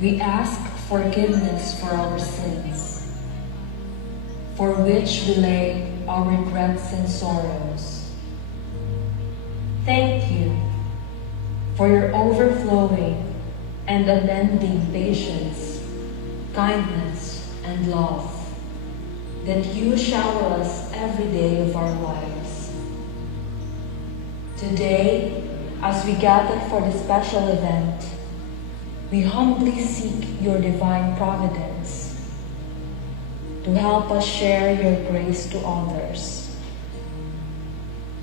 We ask forgiveness for our sins, for which we lay our regrets and sorrows. Thank you for your overflowing and unending patience, kindness, and love that you shower us every day of our lives. Today, as we gather for this special event, we humbly seek your divine providence to help us share your grace to others.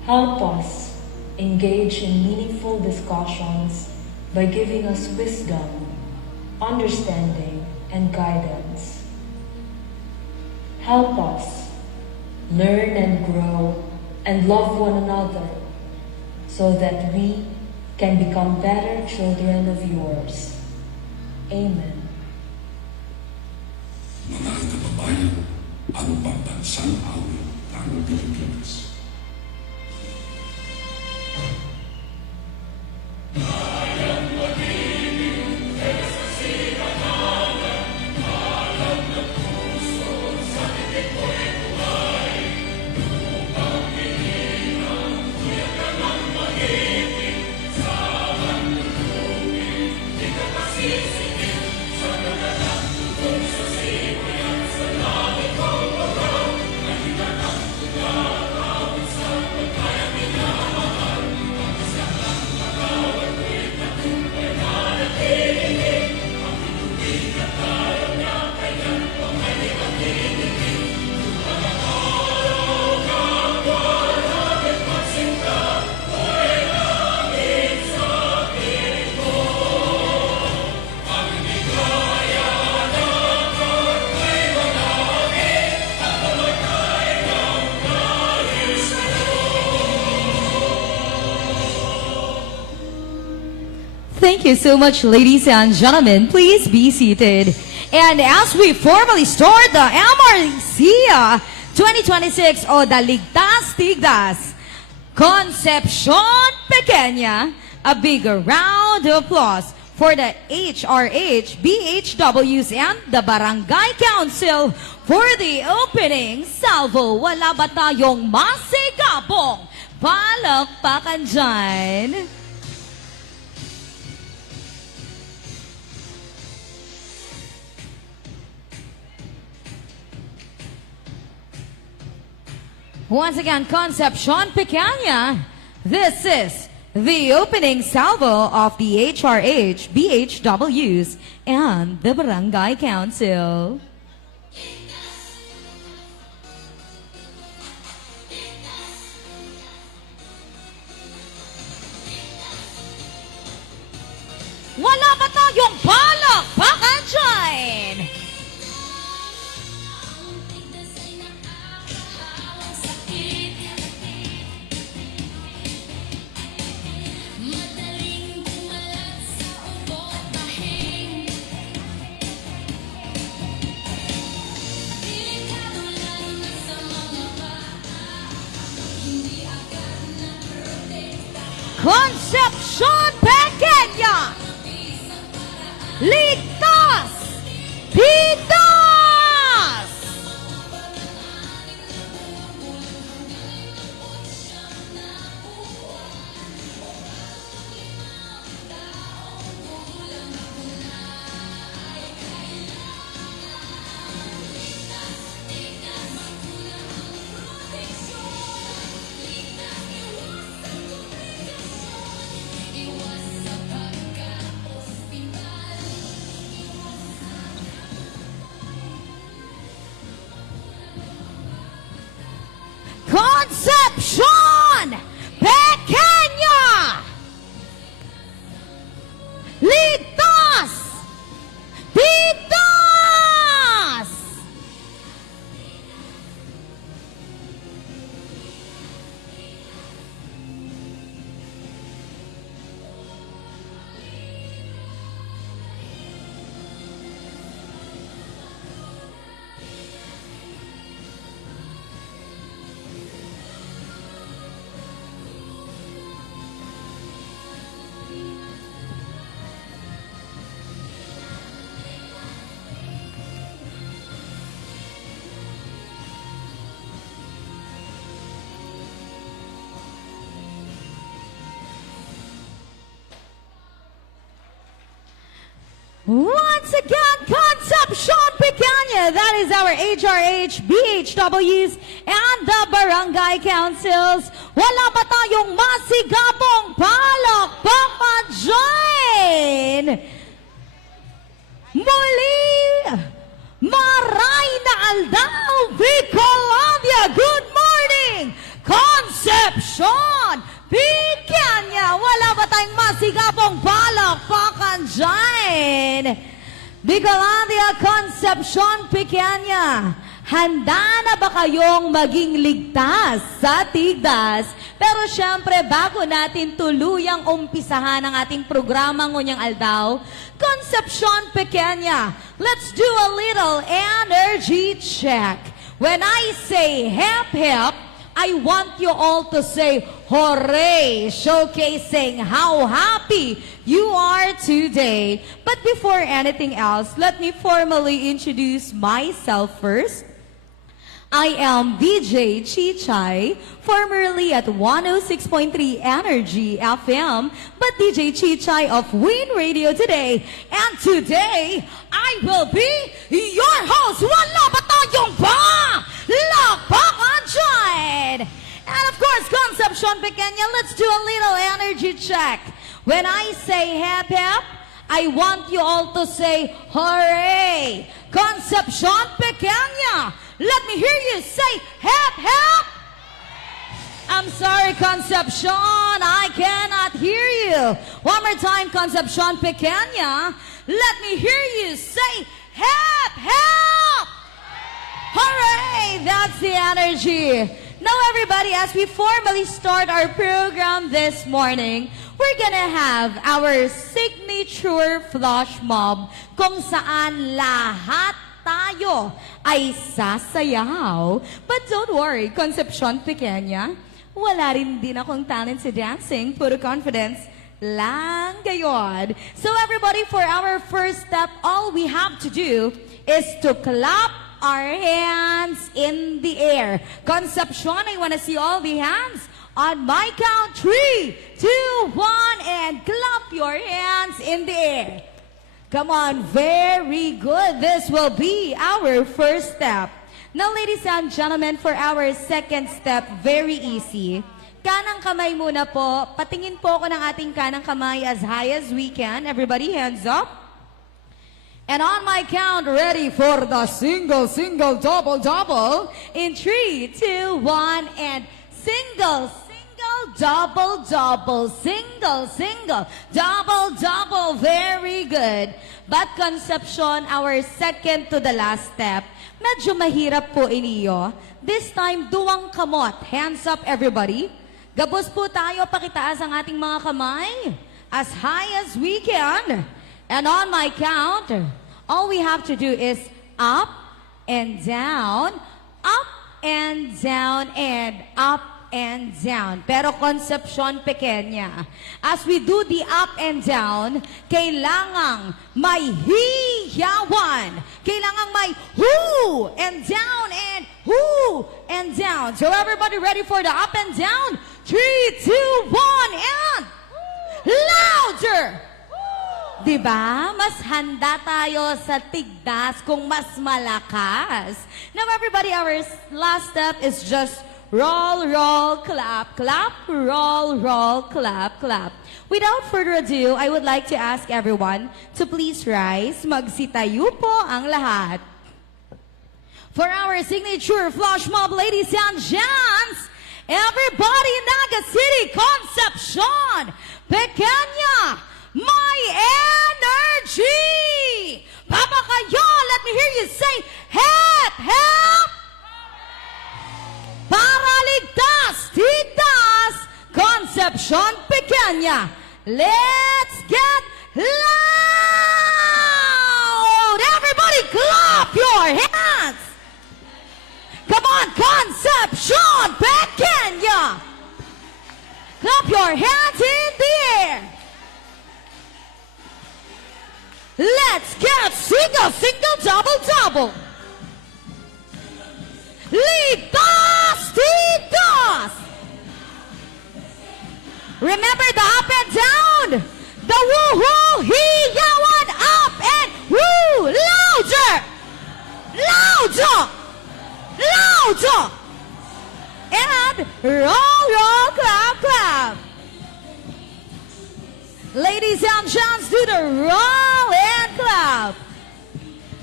Help us engage in meaningful discussions by giving us wisdom, understanding, and guidance. Help us learn and grow and love one another so that we can become better children of yours. Amen. Mga kababayan, ang pambansang awit ng Pilipinas. Thank you so much, ladies and gentlemen. Please be seated. And as we formally start the MRC 2026 o the Ligtas Tigdas Concepcion Pequeña, a big round of applause for the HRH, BHWs, and the Barangay Council for the opening salvo. Wala ba tayong masigabong palakpakan dyan? Once again, Concepcion Pequeña, this is the opening salvo of the HRH, BHWs, and the Barangay Council. Wala ba tayong palakpakan dyan? Concepcion Pequeña, Ligtas Tigdas. Once again, Concepcion Pequeña. That is our HRH, BHWs, and the Barangay Councils. Wala ba tayong masigabong palakpakan dyan? Muli, Maray na Aldao, Bicolandia, good morning! Concepcion Pequeña, wala ba tayong masigabong palakpakan dyan? Bicolandia, Concepcion Pequeña, handa na ba kayong maging ligtas sa tigdas? Pero syempre, bago natin tuluyang umpisahan ang ating programa Ngunyang Aldao, Concepcion Pequeña, let's do a little energy check. When I say hep hep, I want you all to say hooray, showcasing how happy you are today. But before anything else, let me formally introduce myself first. I am DJ Chichay, formerly at 106.3 Energy FM, but DJ Chichay of Win Radio today. And today, I will be your host. Wala ba tayong palakpakan dyan? And of course, Concepcion Pequeña, let's do a little energy check. When I say hep hep, I want you all to say hooray. Concepcion Pequeña, let me hear you say hep hep. I'm sorry, Concepcion, I cannot hear you. One more time, Concepcion Pequeña, let me hear you say hep hep. Hooray! That's the energy. Now everybody, as we formally start our program this morning, we're gonna have our signature flash mob kung saan lahat tayo ay sasayaw. But don't worry, Concepcion Pequeña, wala rin din akong talent sa dancing, puro confidence lang gayon. So everybody, for our first step, all we have to do is to clap our hands in the air. Concepcion, I want to see all the hands. On my count, 3, 2, 1, and clap your hands in the air. Come on, very good. This will be our first step. Now, ladies and gentlemen, for our second step, very easy. Kanang kamay muna po. Patingin po ako ng ating kanang kamay as high as we can. Everybody, hands up. And on my count, ready for the single, single, double, double. In 3, 2, 1, and single, single, double, double, single, single, double, double. Very good. But Concepcion, our second to the last step, medyo mahirap po iniyo. This time, duwang kamot. Hands up, everybody. Gabos po tayo, pakitaas ang ating mga kamay. As high as we can. And on my count, all we have to do is up and down, up and down, and up and down. Pero Concepcion Pequeña, as we do the up and down, kailangang may hiyawan. Kailangang may whoo and down and whoo and down. So everybody ready for the up and down? 3, 2, 1, and louder! Diba? Mas handa tayo sa tigdas kung mas malakas. Now everybody, our last step is just roll, roll, clap, clap, roll, roll, clap, clap. Without further ado, I would like to ask everyone to please rise. Magsitayo po ang lahat. For our signature flash mob, ladies and gents, everybody in Naga City, Concepcion Pequeña, my energy! Papa kayo, let me hear you say, hep, hep! Para ligtas, tigtas, Concepcion Pequeña. Let's get loud! Everybody clap your hands! Come on, Concepcion Pequeña! Clap your hands in the air! Let's get single, single, double, double. Ligtas, tigtas. Remember the up and down. The woohoo, hiyawan, up and Louder! Louder! And roll, roll, clap, clap. Ladies and gents, do the roll and clap.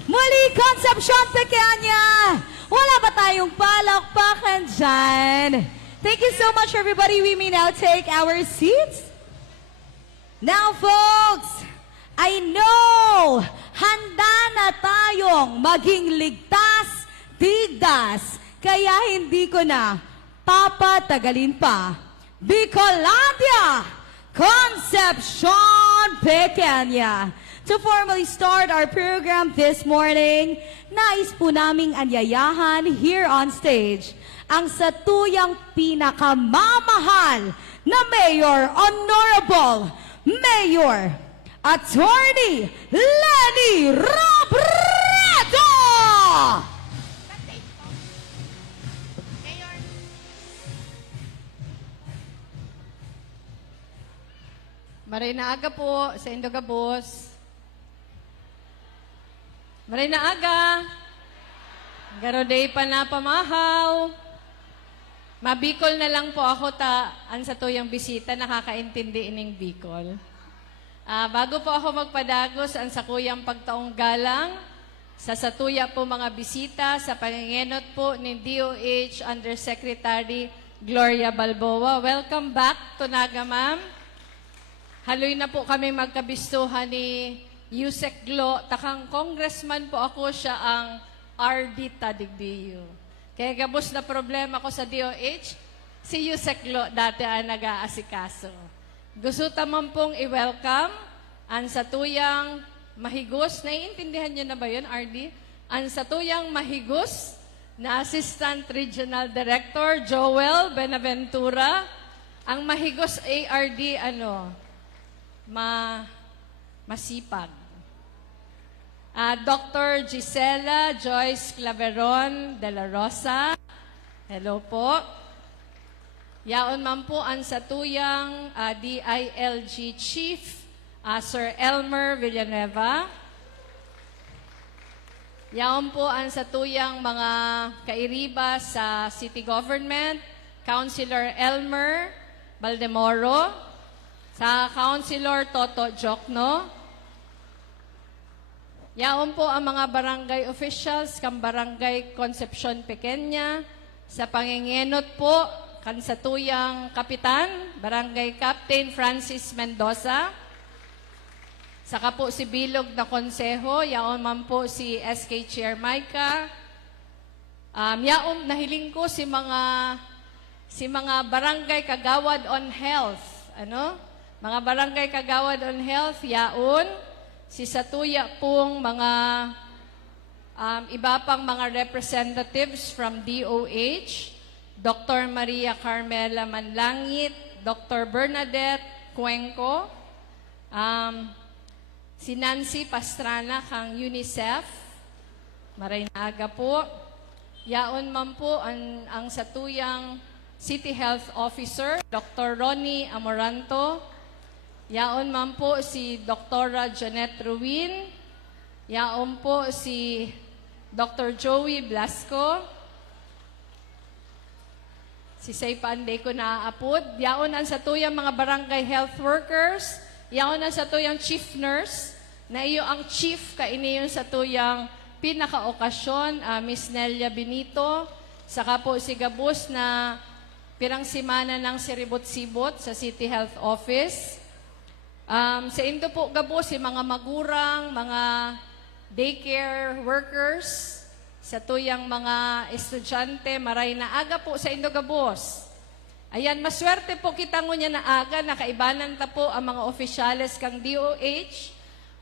Muli, Concepcion Pequeña. Wala ba tayong palakpakan dyan? Thank you so much, everybody. We may now take our seats. Now, folks, I know handa na tayong maging ligtas, tigdas, kaya hindi ko na papatagalin pa. Bicolandia, Concepcion Pequeña. To formally start our program this morning, nais po naming anyayahan here on stage ang satuyang pinakamamahal na Mayor, Honorable Mayor Attorney Lenny Robredo! Maray na aga po sa Indogabos. Maray na aga. Garoday pa na pamahaw. Mabikol na lang po ako an sa tuyang bisita, nakakaintindi ining Bicol. Bago po ako magpadagos ang sakuyang pagtaong galang, sa satuya po mga bisita, sa pangingenot po ni DOH Undersecretary Gloria Balboa. Welcome back to Naga, ma'am. Haloy na po kami magkabistuhan ni Yusek Glo. Takang congressman po ako, siya ang RD Tadigdiyo. Kaya gabos na problema ko sa DOH, si Yusek Glo dati ang nag-aasikaso. Gusto tamang pong i-welcome ang satuyang mahigos. Naiintindihan niyo na ba yun, RD? Ang satuyang mahigos na Assistant Regional Director, Joel Benaventura. Ang mahigos ARD, masipag. Dr. Gisela Joyce Claveron de la Rosa. Hello po. Yaon man po ang satuyang DILG Chief, Sir Elmer Villanueva. Yaon po ang satuyang mga kairiba sa City Government, Councilor Elmer Baldemoro, sa Councilor Toto Jokno. Yaon po ang mga barangay officials kang Barangay Concepcion Pequeña, sa pangingenot po kan satuyang kapitan, Barangay Captain Francis Mendoza. Saka po si Bilog na Konseho, yaon man po si SK Chair Micah. Yaon nahiling ko si mga barangay kagawad on health, Mga barangay kagawad on health, yaon. Si satuya pong mga iba pang mga representatives from DOH, Dr. Maria Carmela Manlangit, Dr. Bernadette Cuenco, si Nancy Pastrana kang UNICEF, maray na aga po. Yaon man po ang satuyang City Health Officer, Dr. Ronnie Amoranto. Yaon man po si Dr. Janet Ruin. Yaon po si Dr. Joey Blasco. Si Saypa Anday ko naaapod. Yaon ang satuyang mga barangay health workers. Yaon ang satuyang chief nurse. Na iyo ang chief kaini yung satuyang pinaka-okasyon, Miss Nelia Benito. Saka po si Gabus na pirang simana ng siribot-sibot sa City Health Office. Sa Indo po gabo si mga magurang, mga daycare workers, sa tuyang mga estudyante, maray na aga po sa Indo gabos. Ayan, maswerte po kita ngunya na aga, nakaibanan ta po ang mga opisyales kang DOH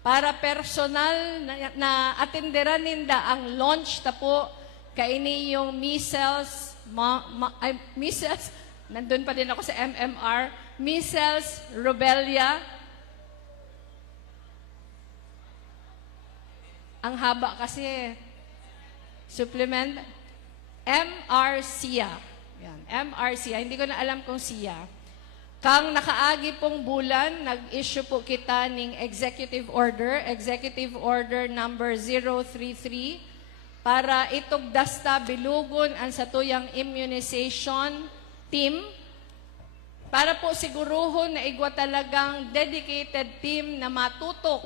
para personal na atenderan ninda ang launch ta po kaini yung measles, measles, nandun pa din ako sa MMR, measles, rubella. Ang haba kasi, supplement, MRCA. Yan, MRCA. Hindi ko na alam kung siya. Kang nakaagi pong bulan, nag-issue po kita ng Executive Order number 033, para itugdasta bilugon ang satuyang immunization team para po siguruhon na igwa talagang dedicated team na matutok,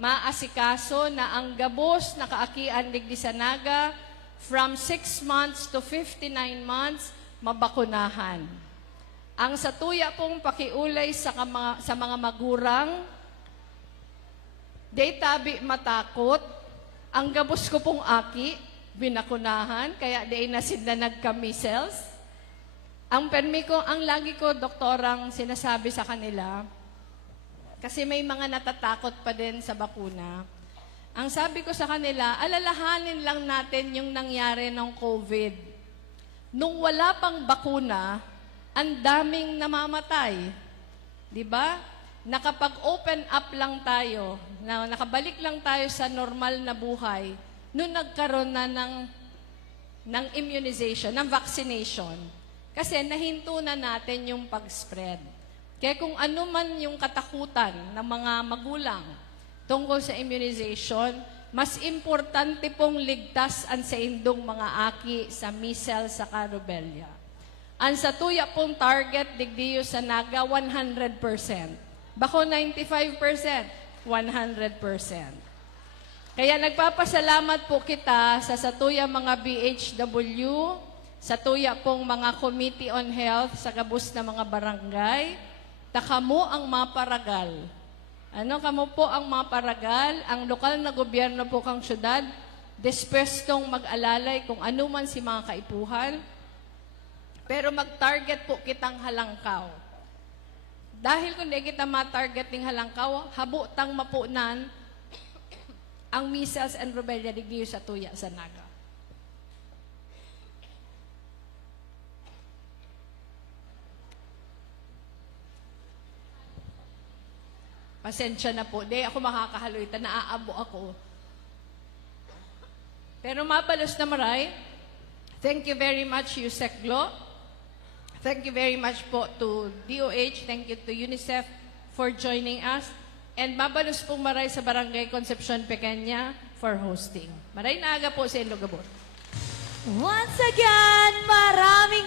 maasikaso na ang gabos na kaakian digdi sa naga from 6 months to 59 months mabakunahan. Ang satuya pong pakiulay sa mga magurang, day tabi matakot, ang gabos ko pong aki, binakunahan, kaya day nasid na nagka-measles. Ang permi ko, ang lagi ko, doktorang sinasabi sa kanila, kasi may mga natatakot pa din sa bakuna. Ang sabi ko sa kanila, alalahanin lang natin yung nangyari ng COVID. Nung wala pang bakuna, ang daming namamatay. Di ba? Nakapag-open up lang tayo, nakabalik lang tayo sa normal na buhay, nung nagkaroon na ng immunization, ng vaccination. Kasi nahinto na natin yung pag-spread. Kaya kung ano man yung katakutan ng mga magulang tungkol sa immunization, mas importante pong ligtas ang sa indong mga aki sa measles sa rubella. Ang satuya pong target digdiyo sa naga 100%. Bako 95%, 100%. Kaya nagpapasalamat po kita sa satuya mga BHW, sa tuya pong mga Committee on Health sa gabos na mga barangay, kamo ang maparagal. Kamo po ang maparagal, ang lokal na gobyerno po kang syudad, dispestong mag-alalay kung ano man si mga kaipuhan, pero mag-target po kitang halangkaw. Dahil kung di kita ma-target ng halangkaw, habutang mapunan ang measles and rubella digdiyo sa tuya sa naga. Pasensya na po. Di ako makakahaloy. Naaabo ako. Pero mabalos na maray. Thank you very much, Yusek Glo. Thank you very much po to DOH. Thank you to UNICEF for joining us. And mabalos pong maray sa Barangay Concepcion Pequeña for hosting. Maray na aga po sa Ilogabon. Once again,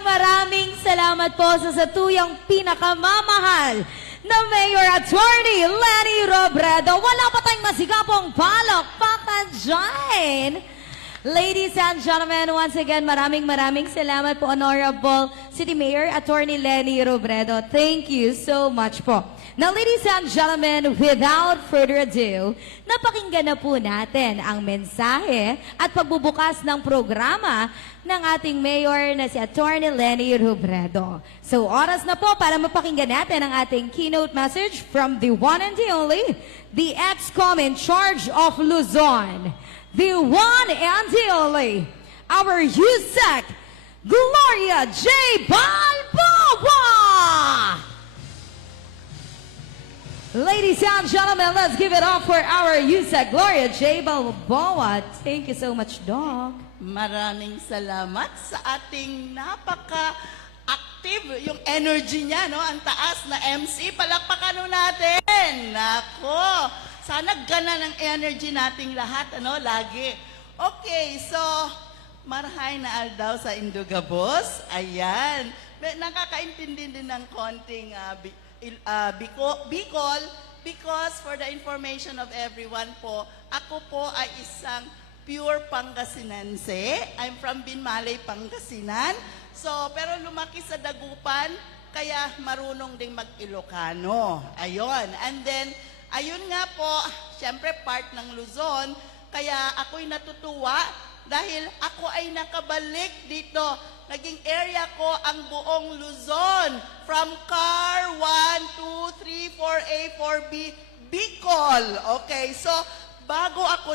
maraming salamat po sa satuyang pinakamamahal na Mayor Attorney Leni Robredo. Wala pa tayong masigapong palakpakan dyan. Ladies and gentlemen, once again, maraming salamat po, Honorable City Mayor Attorney Leni Robredo. Thank you so much po. Now, ladies and gentlemen, without further ado, napakinggan na po natin ang mensahe at pagbubukas ng programa ng ating mayor na si Attorney Leni Robredo. So, oras na po para mapakinggan natin ang ating keynote message from the one and the only, the ex-com in charge of Luzon, the one and the only, our USEC, Gloria J. Balboa! Ladies and gentlemen, let's give it up for our USEC, Gloria J. Balboa. Thank you so much, Doc. Maraming salamat sa ating napaka-active, yung energy niya, no? Ang taas na MC. Palakpakan nun natin. Nako, sana gana ng energy nating lahat, ano? Lagi. Okay, so, marhay na aldaw sa Indugabos. Ayan. Nakakaintindi din ng konting Bicol, because for the information of everyone po, ako po ay isang pure Pangasinense. I'm from Binmalay, Pangasinan. So, pero lumaki sa Dagupan, kaya marunong ding mag-Ilocano. Ayun. And then, ayun nga po, syempre part ng Luzon, kaya ako'y natutuwa dahil ako ay nakabalik dito. Naging area ko ang buong Luzon. From CAR 1, 2, 3, 4A, 4B, Bicol. Okay, so bago ako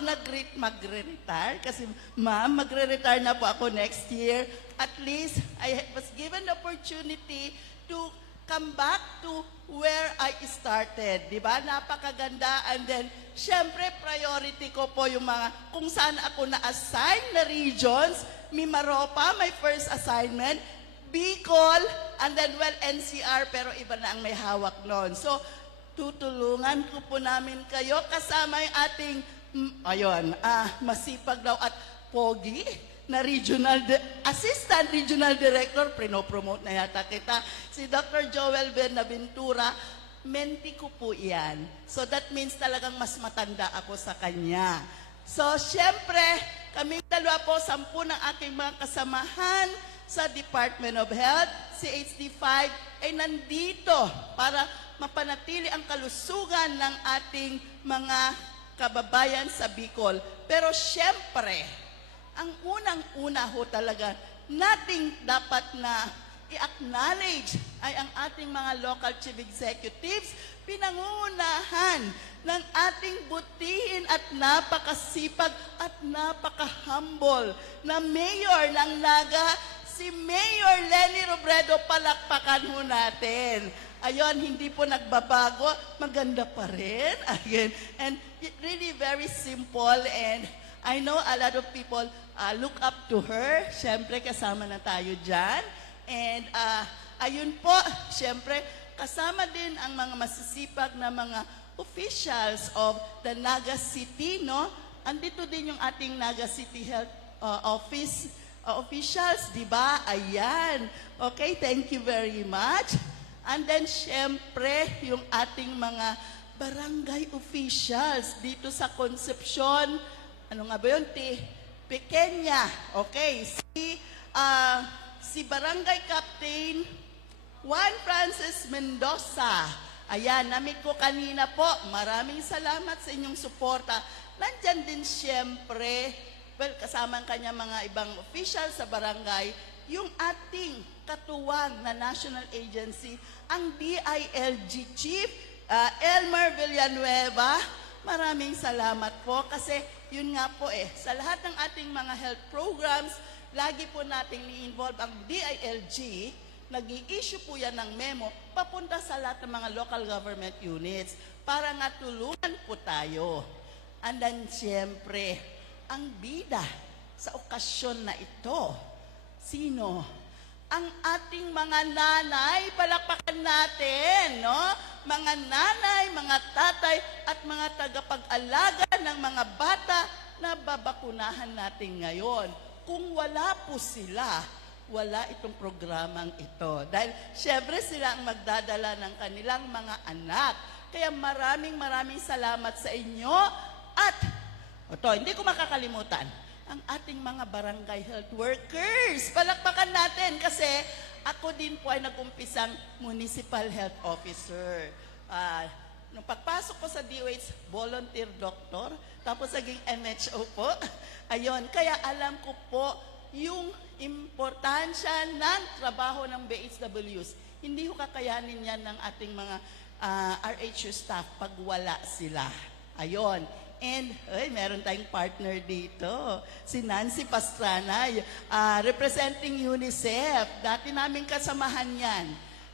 magre-retire, kasi ma'am, magre-retire na po ako next year, at least I was given the opportunity to come back to where I started. Diba? Napakaganda. And then, syempre, priority ko po yung mga kung saan ako na-assign na regions. Mimaropa, my first assignment. Bicol, and then, well, NCR, pero iba na ang may hawak noon. So, tutulungan ko po namin kayo kasama yung ating, masipag daw at pogi na Assistant Regional Director, prinopromote na yata kita, si Dr. Joel Bernaventura, menti ko po yan. So that means talagang mas matanda ako sa kanya. So, syempre, kaming dalawa po, 10 ng aking mga kasamahan sa Department of Health, si HD5 ay nandito para mapanatili ang kalusugan ng ating mga kababayan sa Bicol. Pero syempre, ang unang-una ho talaga nating dapat na i-acknowledge ay ang ating mga local chief executives, pinangunahan ng ating butihin at napakasipag at napaka-humble na mayor ng Naga, si Mayor Leni Robredo. Palakpakan ho natin. Ayon, hindi po nagbabago, maganda pa rin. Again, and really very simple, and I know a lot of people look up to her. Siyempre, kasama na tayo dyan. And ayun po, siyempre, kasama din ang mga masisipag na mga officials of the Naga City, no? Andito din yung ating Naga City Health Office officials, di ba? Ayan. Okay, thank you very much. And then, siyempre, yung ating mga barangay officials dito sa Concepcion. Ano nga ba yun? Pequeña. Okay. Si Barangay Captain Juan Francis Mendoza. Ayan, namit ko kanina po. Maraming salamat sa inyong suporta. Nandyan din siyempre, well, kasama ang kanya mga ibang officials sa barangay, yung ating katuwang na national agency, ang DILG Chief, Elmer Villanueva. Maraming salamat po kasi yun nga po sa lahat ng ating mga health programs, lagi po nating ni-involve ang DILG. Nag-i-issue po yan ng memo papunta sa lahat ng mga local government units para nga tulungan po tayo. And then, siyempre, ang bida sa okasyon na ito, sino? Ang ating mga nanay, palakpakan natin, no? Mga nanay, mga tatay, at mga tagapag-alaga ng mga bata na babakunahan natin ngayon. Kung wala po sila, wala itong programang ito. Dahil syempre sila ang magdadala ng kanilang mga anak. Kaya maraming salamat sa inyo. At, ito, hindi ko makakalimutan, ang ating mga barangay health workers. Palakpakan natin kasi ako din po ay nag-umpisang municipal health officer. Nung pagpasok ko sa DOH, volunteer doctor, tapos naging MHO po. Ayun, kaya alam ko po yung importansya ng trabaho ng BHWs. Hindi ko kakayanin yan ng ating mga RHU staff pag wala sila. Ayun. And, meron tayong partner dito, si Nancy Pastrana, representing UNICEF. Dati namin kasamahan yan.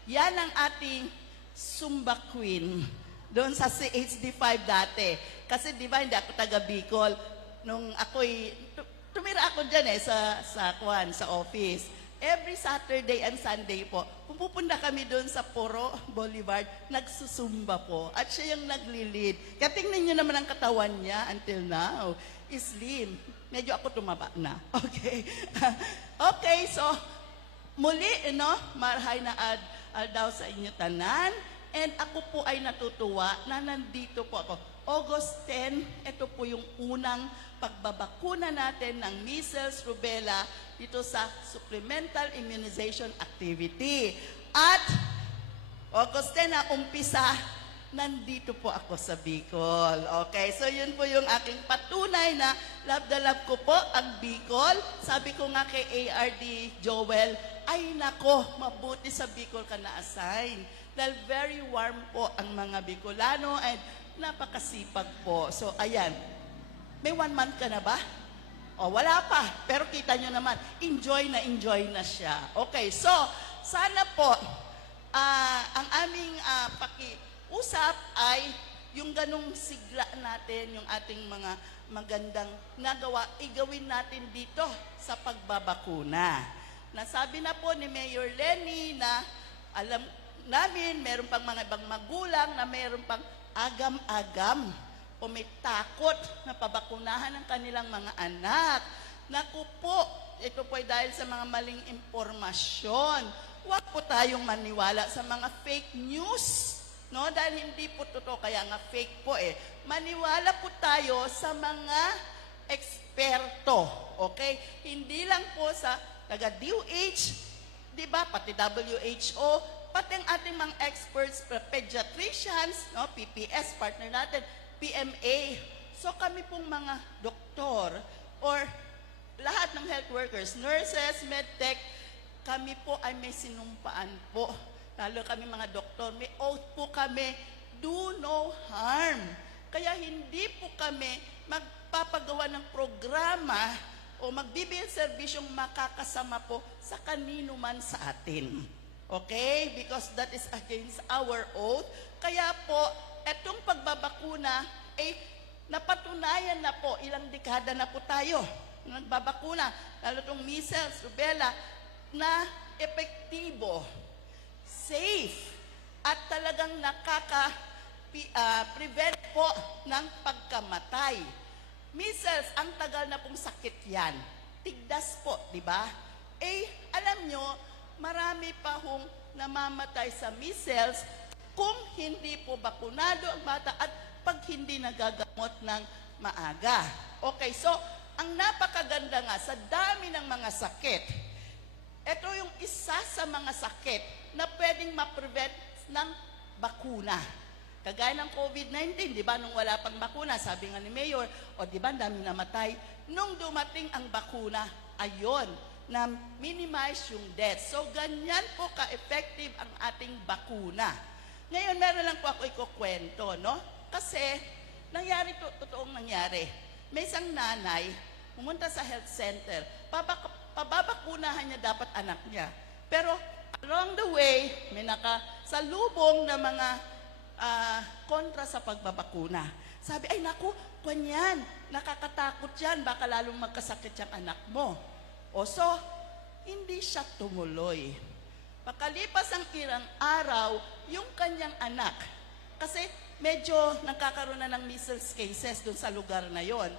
Yan ang ating Zumba Queen, doon sa CHD5 dati. Kasi di ba, hindi ako taga Bicol. Nung ako'y, tumira ako dyan sa office. Every Saturday and Sunday po, pupunta kami doon sa Poro Boulevard, nagsusumba po. At siya yung nagli-lead. Kaya tingnan nyo naman ang katawan niya until now. Slim. Medyo ako tumaba na. Okay. Okay, so, muli, marahay na daw sa inyo tanan. And ako po ay natutuwa na nandito po ako. August 10, ito po yung unang pagbabakuna natin ng measles, rubella dito sa supplemental immunization activity. At August 10 na umpisa, nandito po ako sa Bicol. Okay, so yun po yung aking patunay na love na love ko po ang Bicol. Sabi ko nga kay ARD Joel, ay nako, mabuti sa Bicol ka na-assign. Dahil very warm po ang mga Bicolano and napakasipag po. So, ayan. May 1 month ka na ba? O, wala pa. Pero kita nyo naman, enjoy na siya. Okay, so, sana po, ang aming pakiusap ay yung ganong sigla natin, yung ating mga magandang nagawa, igawin natin dito sa pagbabakuna. Nasabi na po ni Mayor Leni na alam namin, meron pang mga ibang magulang na meron pang agam-agam o may takot na pabakunahan ng kanilang mga anak. Naku po, ito po ay dahil sa mga maling impormasyon. Huwag po tayong maniwala sa mga fake news. No? Dahil hindi po totoo, kaya nga fake po eh. Maniwala po tayo sa mga eksperto. Okay? Hindi lang po sa taga-DOH, di ba? Pati WHO, pati ang ating mga experts, pediatricians, no? PPS, partner natin, PMA. So kami pong mga doktor or lahat ng health workers, nurses, medtech, kami po ay may sinumpaan po. Lalo kami mga doktor, may oath po kami, do no harm. Kaya hindi po kami magpapagawa ng programa o magbibigay serbisyong makakasama po sa kanino man sa atin. Okay? Because that is against our oath. Kaya po, etong pagbabakuna, napatunayan na po, ilang dekada na po tayo nagbabakuna, lalo itong measles, rubella, na epektibo, safe, at talagang nakaka-prevent po ng pagkamatay. Measles, ang tagal na pong sakit yan. Tigdas po, di ba? Alam nyo, marami pa hong namamatay sa measles kung hindi po bakunado ang bata at pag hindi nagagamot ng maaga. Okay, so, ang napakaganda nga, sa dami ng mga sakit, ito yung isa sa mga sakit na pwedeng ma-prevent ng bakuna. Kagaya ng COVID-19, di ba, nung wala pang bakuna, sabi nga ni Mayor, o di ba, dami namatay. Nung dumating ang bakuna, ayon, na minimize yung death. So, ganyan po ka-effective ang ating bakuna. Ngayon, meron lang po ako ikukwento, no? Kasi, nangyari to, totoong nangyari. May isang nanay, pumunta sa health center, pababakunahan niya dapat anak niya. Pero along the way, may nakasalubong na mga kontra sa pagbabakuna. Sabi, ay naku, kanyan, nakakatakot yan, baka lalong magkasakit yung anak mo. O so, hindi siya tumuloy. Pakalipas ang ilang araw, yung kanyang anak, kasi medyo nagkakaroon na ng measles cases dun sa lugar na yon.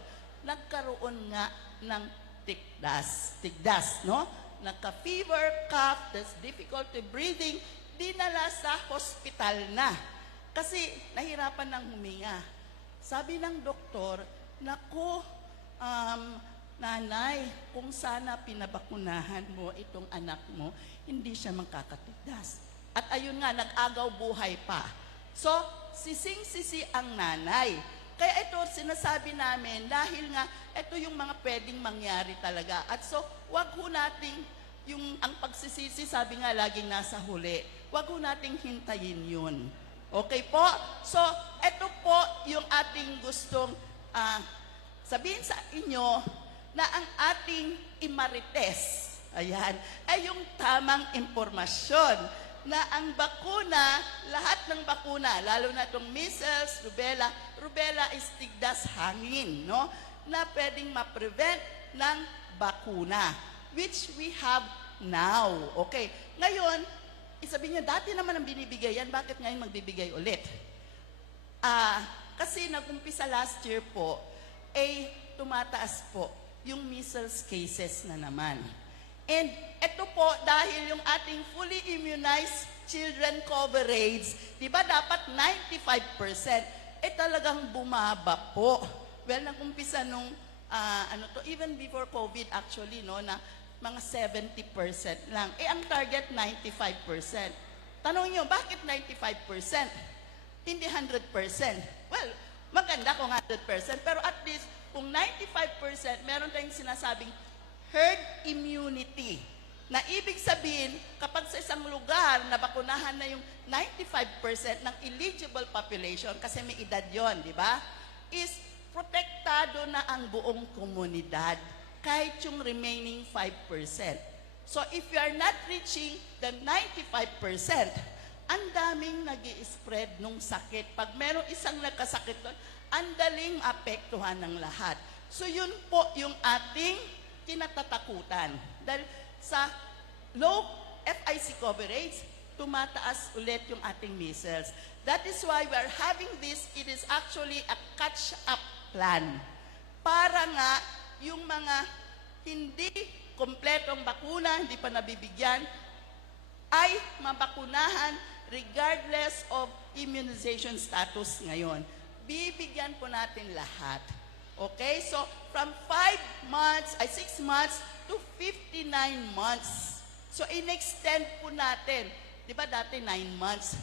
Nagkaroon nga ng tigdas, no? Nagka-fever, cough, there's difficulty breathing, dinala sa hospital na. Kasi nahirapan ng huminga. Sabi ng doktor, naku, nanay, kung sana pinabakunahan mo itong anak mo, hindi siya magkakatigdas. At ayun nga, nag-agaw buhay pa. So, sising-sisi ang nanay. Kaya ito, sinasabi namin, dahil nga, ito yung mga pwedeng mangyari talaga. At so, wag ho nating, ang pagsisisi, sabi nga, laging nasa huli. Wag ho nating hintayin yun. Okay po? So, ito po yung ating gustong sabihin sa inyo na ang ating imarites, ayan, ay yung tamang impormasyon na ang bakuna, lahat ng bakuna, lalo na itong measles, rubella is tigdas hangin, no? Na pwedeng ma-prevent ng bakuna, which we have now. Okay. Ngayon, isabihin nyo, dati naman ang binibigay yan, bakit ngayon magbibigay ulit? Kasi nag-umpisa last year po, tumataas po yung measles cases na naman. And ito po, dahil yung ating fully immunized children coverage, di ba dapat 95%, talagang bumaba po. Well, nag-umpisa nung, even before COVID actually, no, na mga 70% lang. Ang target, 95%. Tanong nyo, bakit 95%? Hindi 100%. Well, maganda kung 100%, pero at least, kung 95%, meron tayong sinasabing herd immunity. Na ibig sabihin, kapag sa isang lugar na bakunahan na yung 95% ng eligible population, kasi may edad yon, di ba? Is protektado na ang buong komunidad, kahit yung remaining 5%. So if you are not reaching the 95%, ang daming nag-i-spread nung sakit. Pag merong isang nagkasakit doon, ang daling apektuhan ng lahat. So yun po yung ating kinatatakutan. Dahil sa low FIC coverage, tumataas ulit yung ating measles. That is why we are having this. It is actually a catch-up plan. Para nga yung mga hindi kompletong bakuna, hindi pa nabibigyan, ay mabakunahan regardless of immunization status ngayon. Bibigyan po natin lahat. Okay? So, from 6 months to 59 months. So, in-extend po natin. Di ba dati 9 months?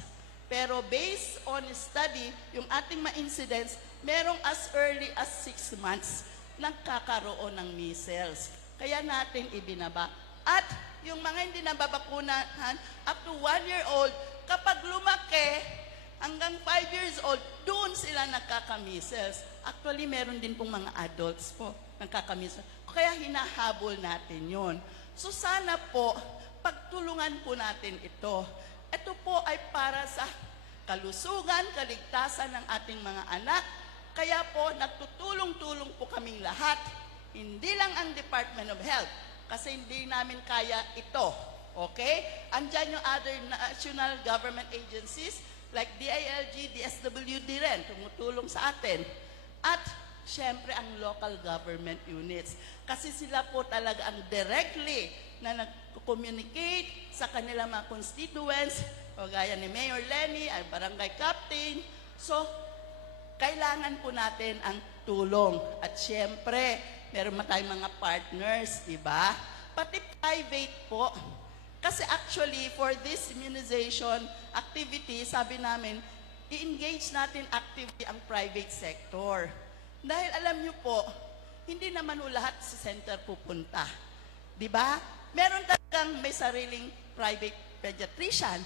Pero based on study, yung ating mga incidents, merong as early as 6 months nagkakaroon ng measles. Kaya natin ibinaba. At yung mga hindi nababakunahan, up to 1 year old, kapag lumaki, hanggang 5 years old, doon sila nagkaka-measles. Actually, meron din pong mga adults po nagkaka-measles. Kaya hinahabol natin yon. So sana po, pagtulungan po natin ito. Ito po ay para sa kalusugan, kaligtasan ng ating mga anak. Kaya po, nagtutulong-tulong po kaming lahat. Hindi lang ang Department of Health, kasi hindi namin kaya ito. Okay? Andyan yung other national government agencies, like DILG, DSWD rin, tumutulong sa atin. At, syempre, ang local government units. Kasi sila po talaga ang directly na nag-communicate sa kanilang mga constituents, o gaya ni Mayor Lenny, ay barangay captain. So, kailangan po natin ang tulong. At syempre, meron pa tayong mga partners, di ba? Pati private po. Kasi actually, for this immunization activity, sabi namin, i-engage natin actively ang private sector. Dahil alam niyo po, hindi naman lahat sa center pupunta. Di ba? Meron talagang may sariling private pediatrician.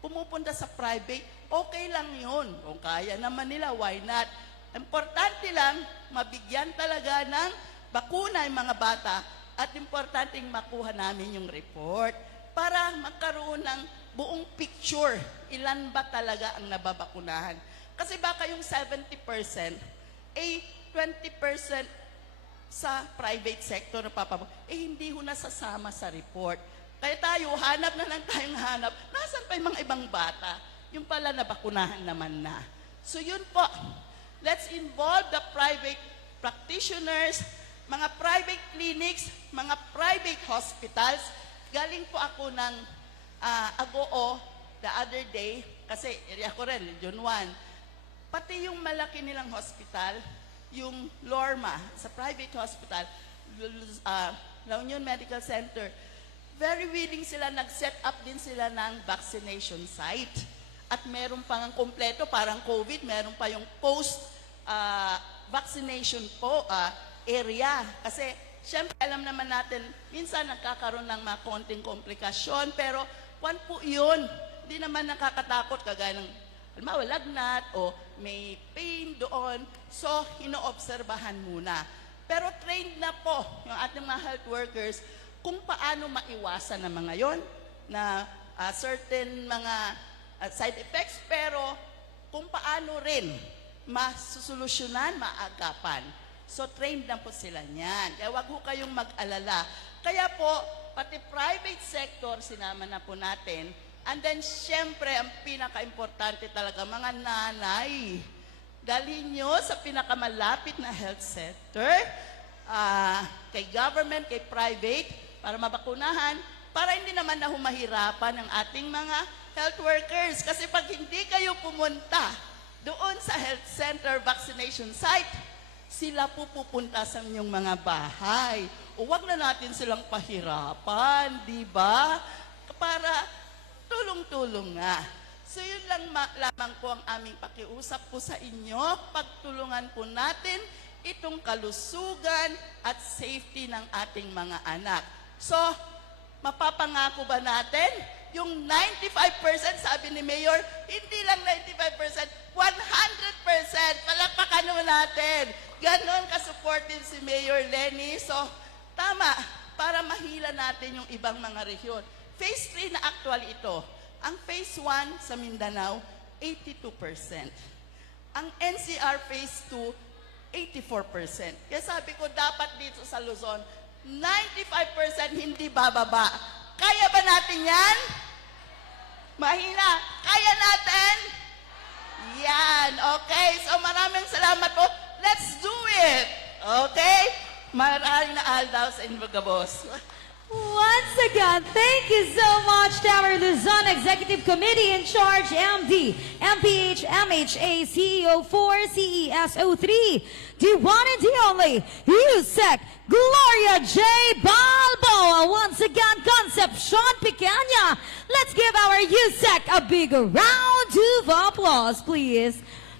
Pumupunta sa private, okay lang yun. Kung kaya naman nila, why not? Importante lang, mabigyan talaga ng bakuna yung mga bata at importanteng makuha namin yung report para magkaroon ng buong picture, ilan ba talaga ang nababakunahan. Kasi baka yung 70%, 20% sa private sector na hindi ho nasasama sa report. Kaya tayo, hanap na lang tayong hanap. Nasaan pa yung mga ibang bata? Yung pala nabakunahan naman na. So yun po, let's involve the private practitioners, mga private clinics, mga private hospitals. Galing po ako ng Agoo the other day, kasi area ko rin, Region 1. Pati yung malaki nilang hospital, yung Lorma, sa private hospital, La Union Medical Center, very willing sila, nag-set up din sila ng vaccination site. At meron pang kompleto, parang COVID, meron pa yung post-vaccination po area. Kasi, syempre, alam naman natin, minsan nagkakaroon ng mga konting komplikasyon, pero kwan po yun, hindi naman nakakatakot, kagaya ng, halimbawa, lagnat, o may pain doon, so, inoobserbahan muna. Pero trained na po yung ating mga health workers kung paano maiwasan ng mga yon na certain mga side effects, pero kung paano rin masusolusyonan, maagapan. So, trained na po sila niyan. Kaya wag ho kayong mag-alala. Kaya po, pati private sector, sinama na po natin. And then, syempre, ang pinaka-importante talaga, mga nanay. Dalhin nyo sa pinakamalapit na health center, kay government, kay private, para mabakunahan, para hindi naman na humahirapan ang ating mga health workers. Kasi pag hindi kayo pumunta doon sa health center vaccination site, sila po pupunta sa inyong mga bahay. O wag na natin silang pahirapan, di ba? Para tulong-tulong nga. So yun lang lamang po ang aming pakiusap po sa inyo. Pagtulungan po natin itong kalusugan at safety ng ating mga anak. So, mapapangako ba natin? Yung 95%, sabi ni Mayor, hindi lang 95%, 100%. Palakpakan naman natin. Ganon ka-supportive si Mayor Lenny. So, tama, para mahila natin yung ibang mga rehiyon. Phase 3 na actual ito. Ang Phase 1 sa Mindanao, 82%. Ang NCR Phase 2, 84%. Kaya sabi ko, dapat dito sa Luzon, 95% hindi bababa. Kaya ba natin yan? Mahina. Kaya natin? Yan. Okay. So maraming salamat po. Let's do it. Okay? Maraming na daw sa inyo, Gabos. Once again, thank you so much to our Luzon Executive Committee in charge, MD, MPH, MHA, CEO4, CESO3, D1 and D only, USEC, Gloria J. Balboa. Once again, Concepcion Pequeña. Let's give our USEC a big round of applause, please.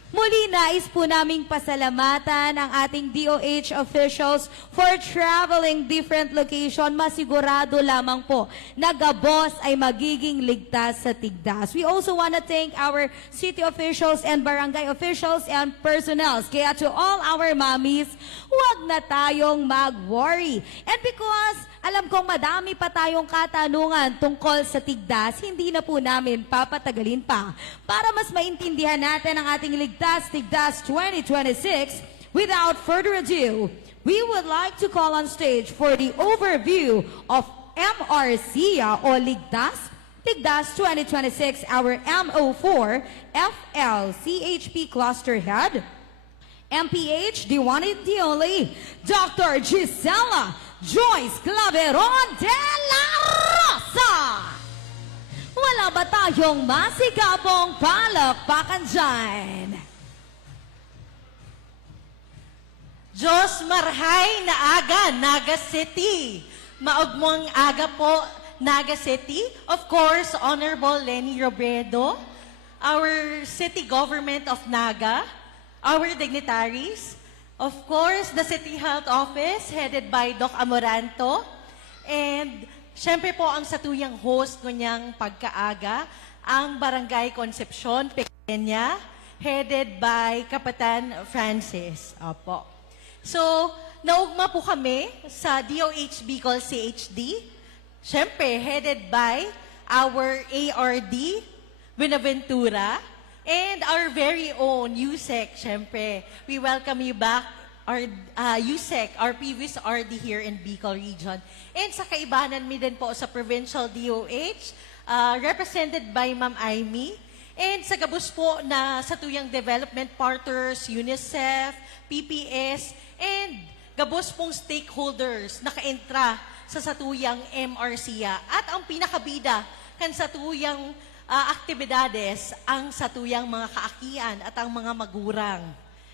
Muli nais po naming pasalamatan ang ating DOH officials for traveling different location. Masigurado lamang po na Gabos ay magiging ligtas sa Tigdas. We also want to thank our city officials and barangay officials and personnels. Kaya to all our mommies, huwag na tayong mag-worry. And because alam kong madami pa tayong katanungan tungkol sa Tigdas, hindi na po namin papatagalin pa. Para mas maintindihan natin ang ating Ligtas Tigdas 2026, without further ado, we would like to call on stage for the overview of MRCA o Ligtas Tigdas 2026, our MO4 FLCHP Cluster Head, MPH, the one and the only, Dr. Gisela Joyce Claveron de la Rosa. Wala ba tayong masigabong palakpakan dyan? Diyos marhay na aga, Naga City. Maugmong aga po, Naga City. Of course, Honorable Lenny Robredo, our city government of Naga, our dignitaries, of course, the City Health Office headed by Doc Amoranto, and syempre po ang satuyang host kanyang pagkaaga, ang Barangay Concepcion Pequeña, headed by Kapitan Francis. Opo. So, naugma po kami sa DOH Bicol CHD, syempre headed by our ARD, Buenaventura, and our very own USEC, syempre. We welcome you back, our USEC, our previous RD here in Bicol Region. And sa kaibanan mi din po sa Provincial DOH, represented by Ma'am Aimee. And sa gabos po na sa tuyang development partners, UNICEF, PPS, and gabos pong stakeholders nakaentra sa satuyang MRCA. At ang pinakabida kan satuyang aktibidades ang satuyang mga kaakian at ang mga magurang.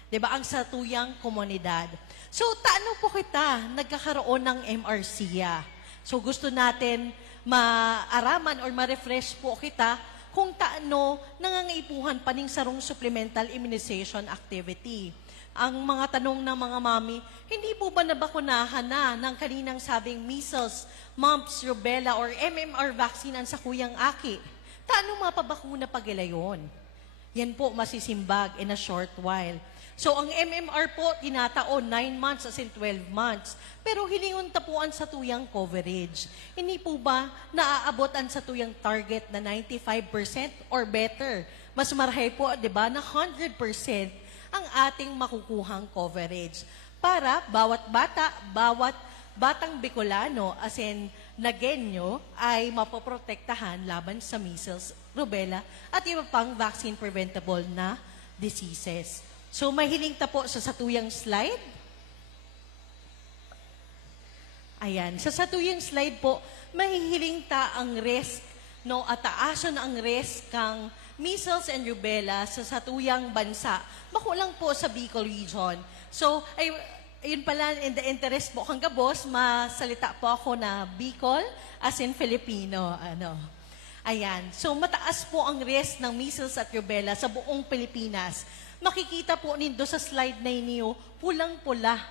'Di ba? Ang satuyang komunidad. So, taano po kita nagkakaroon ng MRCA? So, gusto natin maaraman or ma-refresh po kita kung taano nangangaipuhan pa ning sarong supplemental immunization activity. Ang mga tanong ng mga mami, hindi po ba nabakunahan na ng kaninang sabing measles, mumps, rubella, or MMR vaccine ang sa kuyang aki? Taano mapabakuna pagilayon? Yan po masisimbag in a short while. So ang MMR po tinataon 9 months as in 12 months. Pero hilingon tapuan sa tuyang coverage. Hindi po ba naaabotan sa tuyang target na 95% or better? Mas marahay po, 'di ba, na 100% ang ating makukuhang coverage. Para bawat bata, bawat batang Bicolano, as in Nagenyo, ay mapoprotektahan laban sa measles, rubella, at iba pang vaccine-preventable na diseases. So, mahiling ta po sa satuyang slide. Ayan, sa satuyang slide po, mahihiling ta ang risk, no, at taasan ang risk kang measles and rubella sa satuyang bansa. Makulang po sa Bicol Region. So, ayun pala, in the interest po kang Gabos, masalita po ako na Bicol as in Filipino. Ayan. So, mataas po ang risk ng measles at rubella sa buong Pilipinas. Makikita po nindo sa slide na inyo, pulang-pula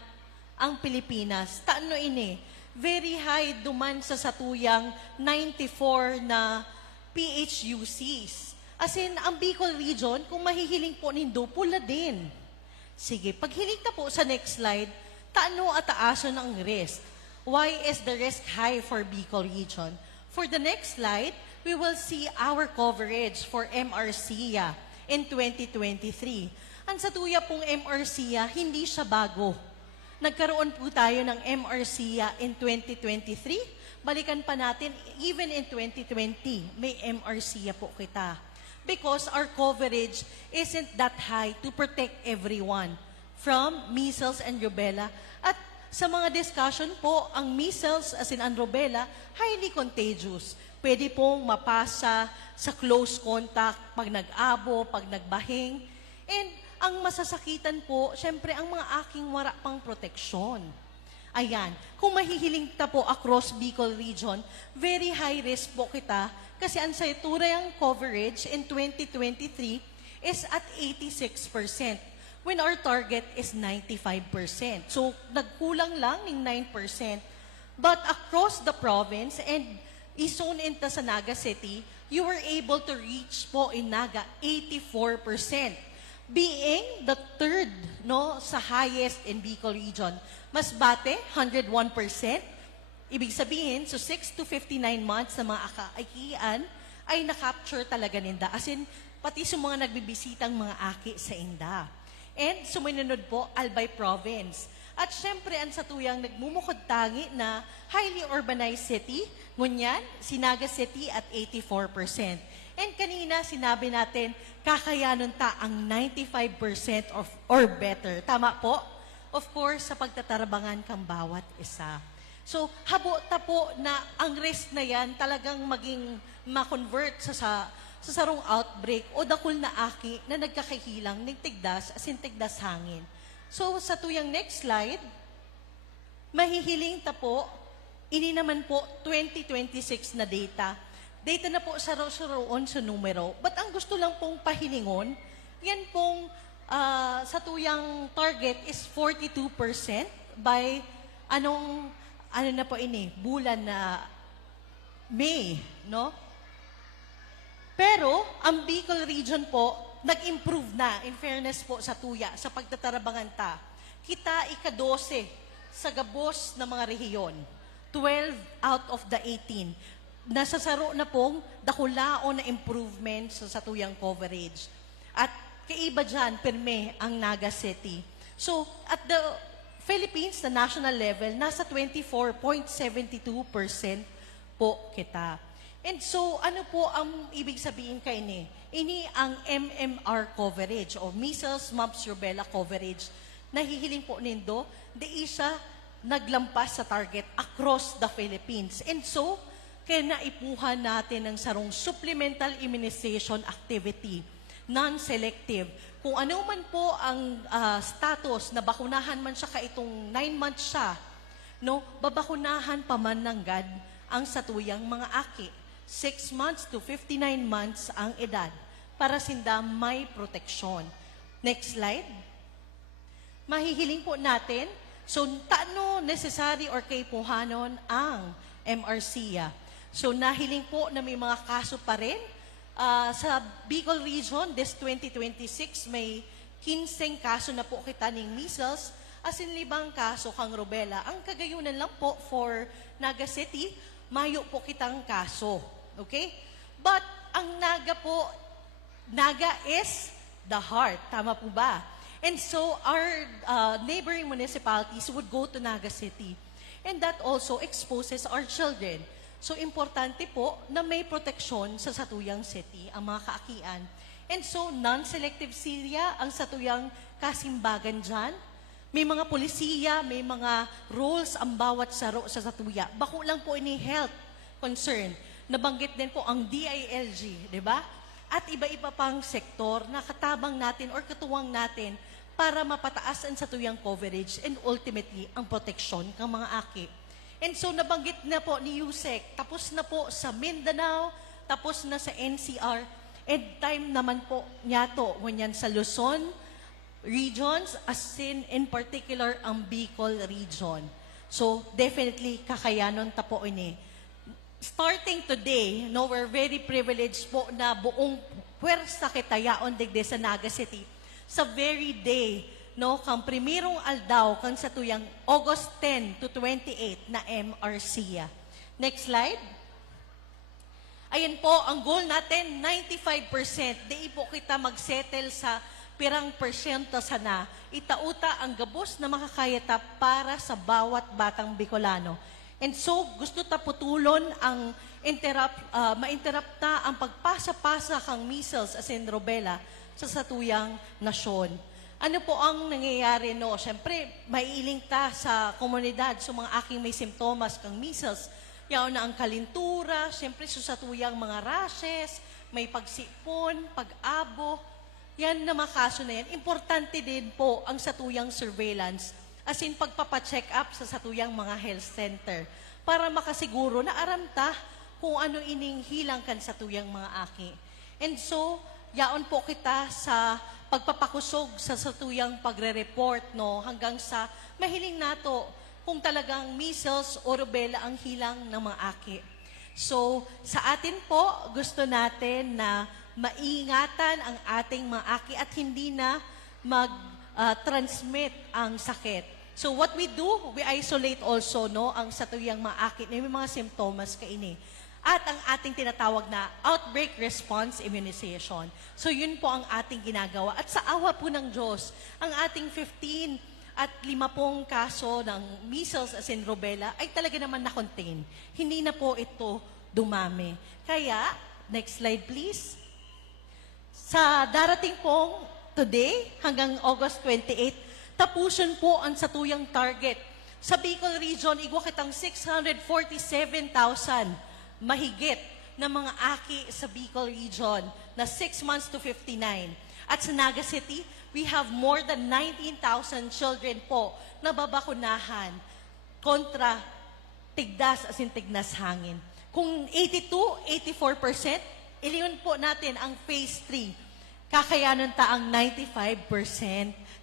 ang Pilipinas. Taano ini? Very high duman sa satuyang 94 na PHUCs. As in, ang Bicol Region, kung mahihiling po nindo, pula din. Sige, paghiling na po sa next slide, taano at taasan ang risk? Why is the risk high for Bicol Region? For the next slide, we will see our coverage for MRCA in 2023. Ang satuya pong MRCA, hindi siya bago. Nagkaroon po tayo ng MRCA in 2023. Balikan pa natin, even in 2020, may MRCA po kita. Because our coverage isn't that high to protect everyone from measles and rubella. At sa mga discussion po, ang measles as in ang rubella, highly contagious. Pwede pong mapasa sa close contact, pag nag-abo, pag nagbahing. And ang masasakitan po, syempre ang mga aking wala pang proteksyon. Ayan, kung mahihiling ta po across Bicol region, very high risk po kita kasi ang saturang coverage in 2023 is at 86%. When our target is 95%. So, nagkulang lang ng 9%. But across the province and isun into sa Naga City, you were able to reach po in Naga 84%. Being the third no, sa highest in Bicol region. Masbate, 101%. Ibig sabihin, so 6 to 59 months na mga akaikian ay na-capture talaga ninda. As in, pati sa mga nagbibisitang mga aki sa inda. And sumunod po, Albay Province. At syempre, ang satuyang nagmumukod tangi na highly urbanized city, ngunyan, Sinaga City at 84%. And kanina, sinabi natin, kakayanon ta ang 95% or better. Tama po? Of course, sa pagtatarabangan kang bawat isa. So, habota po na ang risk na yan talagang maging ma-convert sa sarong outbreak o dakul na aki na nagkakahilang ng tigdas as in tigdas hangin. So, sa tuyang next slide, mahihiling ta po, ini naman po 2026 na data. Data na po sa roon sa numero. But ang gusto lang pong pahilingon, yan pong sa tuyang target is 42% by ano na po ini, bulan na May, no? Pero, ang Bicol region po, nag-improve na, in fairness po sa tuya, sa pagtatarabangan ta. Kita ika-12 sa gabos ng mga rehiyon. 12 out of the 18. Nasasaro na pong dakulao na improvement sa tuyang coverage. At kaiba dyan, perme ang Naga City. So, at the Philippines, na national level, nasa 24.72% po kita. And so, ano po ang ibig sabihin kay ini? Ini ang MMR coverage o measles, mumps, rubella coverage. Nahihiling po nindo, di isa naglampas sa target across the Philippines. And so, kaya naipuhan natin ng sarong supplemental immunization activity, non-selective. Kung ano man po ang status na bakunahan man siya kaitong 9 months siya, no, babakunahan pa man ng GAD ang satuyang mga aki. 6 months to 59 months ang edad para sinda may proteksyon. Next slide. Mahihiling po natin, so taano necessary or kaipuhanon ang MRCA. So nahiling po na may mga kaso pa rin. Sa Bicol region, this 2026, may 15 kaso na po kita ng measles, as in 5 kaso kang rubella. Ang kagayunan lang po for Naga City, mayo po kitang kaso. Okay? But ang Naga po, Naga is the heart. Tama po ba? And so our neighboring municipalities would go to Naga City. And that also exposes our children. So importante po na may proteksyon sa satuyang city, ang mga kaakian. And so non-selective Syria ang satuyang kasimbagan dyan. May mga polisiya, may mga roles ang bawat saro sa satuya. Bako lang po ini health concern. Nabanggit din po ang DILG, di ba? At iba-iba pang sektor na katabang natin or katuwang natin para mapataas ang satuyang coverage and ultimately ang proteksyon ng mga aki. And so nabanggit na po ni Yusek, tapos na po sa Mindanao, tapos na sa NCR, and time naman po niya to, ganyan sa Luzon regions, as in particular ang Bicol region. So definitely kakayanon ta po ini. Starting today, no, we're very privileged po na buong puwersa kitayaon digde sa Naga City sa very day, no, kang primerong aldaw kang sa tuyang August 10 to 28 na MRCA. Next slide. Ayan po, ang goal natin, 95%. Di po kita mag-settle sa pirang persyento sana. Itauta ang gabos na makakayata para sa bawat batang Bicolano. And so, gusto ta putulon ang ma-interrupta ang pagpasa-pasa kang measles as in rubella sa satuyang nasyon. Ano po ang nangyayari, no? Siyempre, maiiling ta sa komunidad, sa mga aking may simptomas kang measles. Yaon na ang kalintura, siyempre susatuyang mga rashes, may pagsipon, pag-abo. Yan na mga kaso na yan. Importante din po ang satuyang surveillance, as in pagpapacheck up sa satuyang mga health center para makasiguro na aramta kung ano ining hilang kan satuyang mga aki. And so, yaon po kita sa pagpapakusog sa satuyang pagre-report, no, hanggang sa mahiling nato kung talagang measles o rubella ang hilang ng mga aki. So, sa atin po, gusto natin na maingatan ang ating mga aki at hindi na mag-transmit ang sakit. So, what we do, we isolate also, no, ang satuyang mga aki na may mga simptomas kaini. At ang ating tinatawag na outbreak response immunization. So yun po ang ating ginagawa. At sa awa po ng Diyos, ang ating 15 at 50 kaso ng measles as in rubella ay talaga naman na-contain. Hindi na po ito dumami. Kaya, next slide please. Sa darating pong today hanggang August 28, tapusin po ang satuyang target. Sa Bicol Region, igwa kitang 647,000 mahigit na mga aki sa Bicol Region na 6 months to 59. At sa Naga City, we have more than 19,000 children po na babakunahan kontra tigdas as in tignas hangin. Kung 82-84%, iliyon po natin ang phase 3. Kakayanan ta ang 95%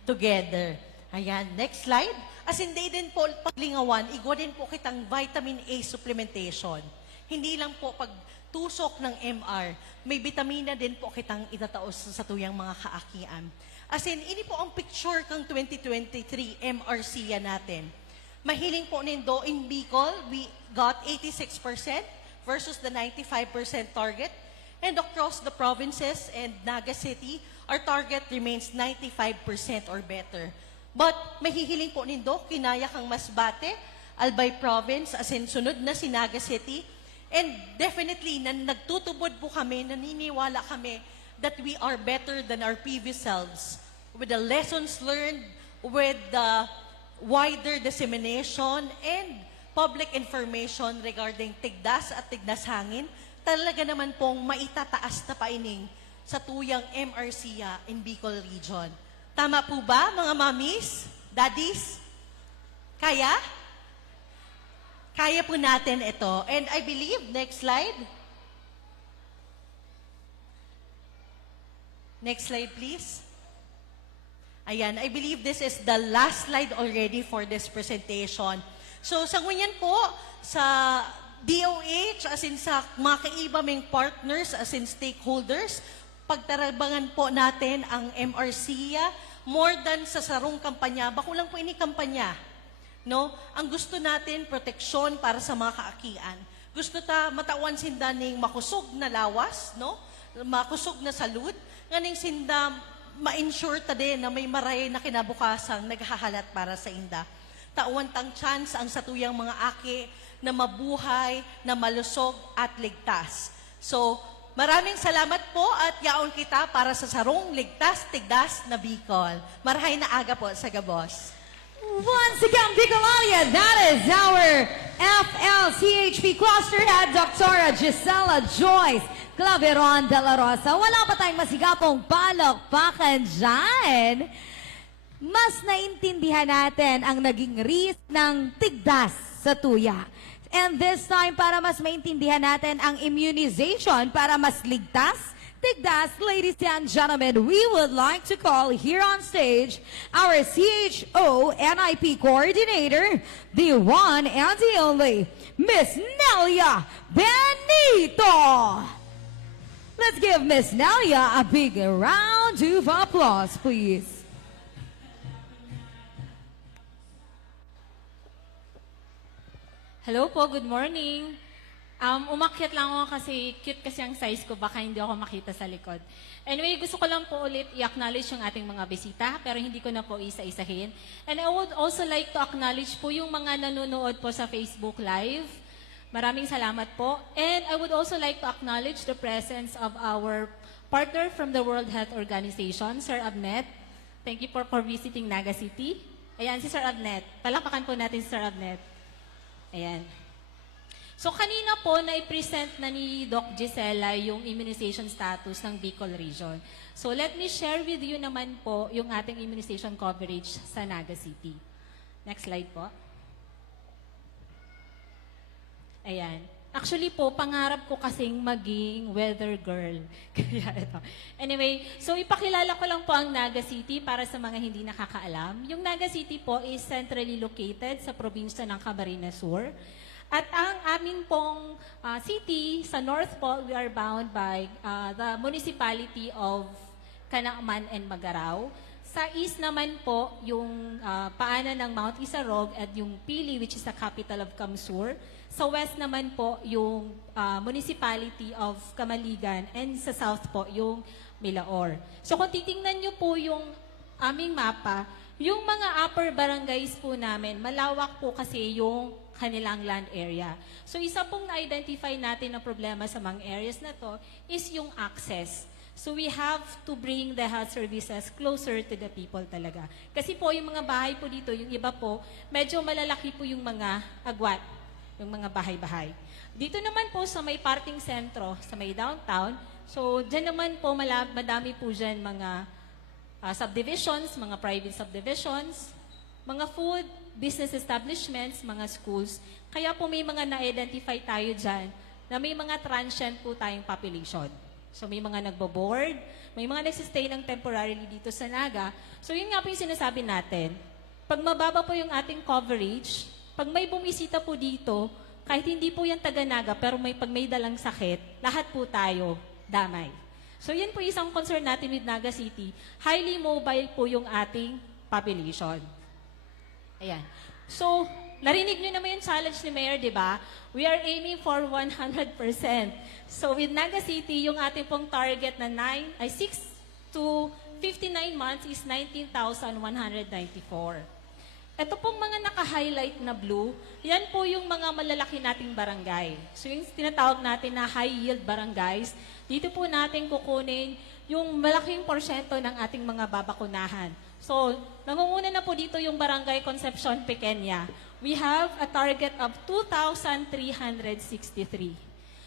together. Ayan, next slide. As in, din po paglingawan, igwa din po kitang vitamin A supplementation. Hindi lang po pagtusok ng MR, may vitamina din po kitang itataos sa tuyang mga kaakian. As in, ini po ang picture kang 2023 MRC natin. Mahiling po nindo in Bicol, we got 86% versus the 95% target. And across the provinces and Naga City, our target remains 95% or better. But mahihiling po nindo, kinaya kang Masbate, Albay Province, as in sunod na si Naga City. And definitely, nagtutubod po kami, naniniwala kami that we are better than our previous selves. With the lessons learned, with the wider dissemination, and public information regarding tigdas at tignas hangin, talaga naman pong maitataas na paining sa tuyang MRCA in Bicol Region. Tama po ba, mga mommies, daddies? Kaya? Kaya po natin ito. And I believe, next slide. Next slide, please. Ayan, I believe this is the last slide already for this presentation. So, sa ngunyan po, sa DOH, as in sa mga kaibaming partners, as in stakeholders, pagtarabangan po natin ang MRCA, more than sa sarong kampanya, bakulang po ini kampanya. No? Ang gusto natin, proteksyon para sa mga kaakian. Gusto ta matawan sinda ning makusog na lawas, no? Makusog na salud, nganing sinda ma-ensure ta din na may maray na kinabukasang naghahalat para sa inda. Tawan tang chance ang satuyang mga aki na mabuhay, na malusog at ligtas. So, maraming salamat po at yaon kita para sa sarong ligtas, tigdas na Bicol. Marahay na aga po sa Gabos. Once again, Bicolalia, that is our FLCHP Cluster Head, Dr. Gisela Joyce Claveron de la Rosa. Wala pa tayong masigapong palakpakan dyan. Mas naintindihan natin ang naging risk ng tigdas sa tuya. And this time, para mas maintindihan natin ang immunization para mas ligtas, tigdas, ladies and gentlemen, we would like to call here on stage our CHO NIP coordinator, the one and the only, Miss Nelia Benito. Let's give Miss Nelia a big round of applause, please. Hello po, good morning. Umakyat lang ako kasi cute kasi ang size ko, baka hindi ako makita sa likod. Anyway, gusto ko lang po ulit i-acknowledge yung ating mga bisita, pero hindi ko na po isa-isahin. And I would also like to acknowledge po yung mga nanonood po sa Facebook Live. Maraming salamat po. And I would also like to acknowledge the presence of our partner from the World Health Organization, Sir Abnet. Thank you for visiting Naga City. Ayan, si Sir Abnet. Palakpakan po natin si Sir Abnet. Ayan. So, kanina po, na-present na ni Doc Gisela yung immunization status ng Bicol Region. So, let me share with you naman po yung ating immunization coverage sa Naga City. Next slide po. Ayan. Actually po, pangarap ko kasing maging weather girl. Kaya ito. Anyway, so ipakilala ko lang po ang Naga City para sa mga hindi nakakaalam. Yung Naga City po is centrally located sa probinsya ng Camarines Sur. At ang amin pong city, sa north po, we are bound by the municipality of Canaaman and Magarao. Sa east naman po, yung paanan ng Mount Isarog at yung Pili, which is the capital of Kamsur. Sa west naman po, yung municipality of Kamaligan. And sa south po, yung Milaor. So kung titingnan nyo po yung aming mapa, yung mga upper barangays po namin, malawak po kasi yung kanilang land area. So isa pong na-identify natin na problema sa mga areas na to is yung access. So we have to bring the health services closer to the people talaga. Kasi po yung mga bahay po dito, yung iba po, medyo malalaki po yung mga agwat, yung mga bahay-bahay. Dito naman po sa may parking sentro, sa may downtown, so dyan naman po madami po dyan mga subdivisions, mga private subdivisions, mga food, business establishments, mga schools. Kaya po may mga na-identify tayo dyan na may mga transient po tayong population. So may mga nagbo-board, may mga nagsistay ng temporarily dito sa Naga. So yun nga po yung sinasabi natin. Pag mababa po yung ating coverage, pag may bumisita po dito, kahit hindi po yan taga-Naga, pero pag may dalang sakit, lahat po tayo damay. So yan po isang concern natin with Naga City. Highly mobile po yung ating population. Ayan. So, narinig nyo naman yung challenge ni Mayor, di ba? We are aiming for 100%. So, with Naga City, yung ating pong target na 6 to 59 months is 19,194. Ito pong mga naka-highlight na blue, yan po yung mga malalaki nating barangay. So, yung tinatawag natin na high-yield barangays, dito po natin kukunin yung malaking porsyento ng ating mga babakunahan. So, nangunguna na po dito yung Barangay Concepcion Pequeña. We have a target of 2,363.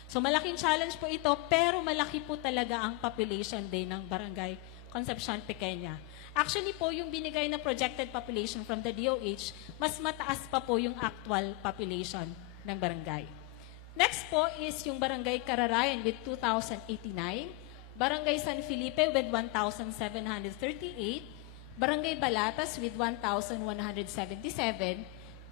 So, malaking challenge po ito, pero malaki po talaga ang population din ng Barangay Concepcion Pequeña. Actually po, yung binigay na projected population from the DOH, mas mataas pa po yung actual population ng barangay. Next po is yung Barangay Cararayan with 2,089, Barangay San Felipe with 1,738, Barangay Balatas with 1,177,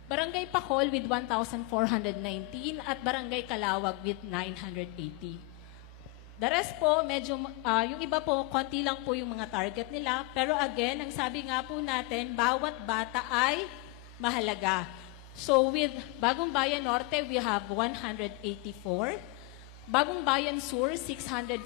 Barangay Pacol with 1,419, at Barangay Calawag with 980. The rest po, medyo, yung iba po, konti lang po yung mga target nila. Pero again, ang sabi nga po natin, bawat bata ay mahalaga. So with Bagong Bayan Norte, we have 184. Bagong Bayan Sur, 645.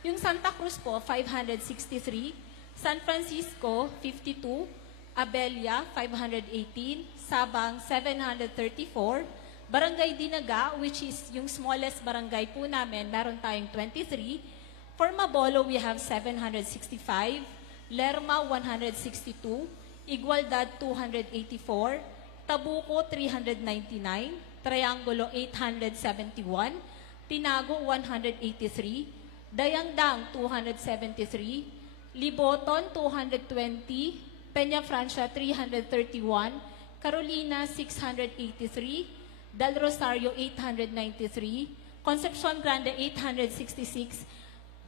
Yung Santa Cruz po, 563. San Francisco, 52. Abella, 518. Sabang, 734. Barangay Dinaga, which is yung smallest barangay po namin, meron tayong 23. For Mabolo, we have 765. Lerma, 162. Igualdad, 284. Tabuco, 399. Triangulo, 871. Tinago, 183. Dayangdang, 273. Liboton, 220. Peña Francia, 331. Carolina, 683. Del Rosario, 893. Concepcion Grande, 866.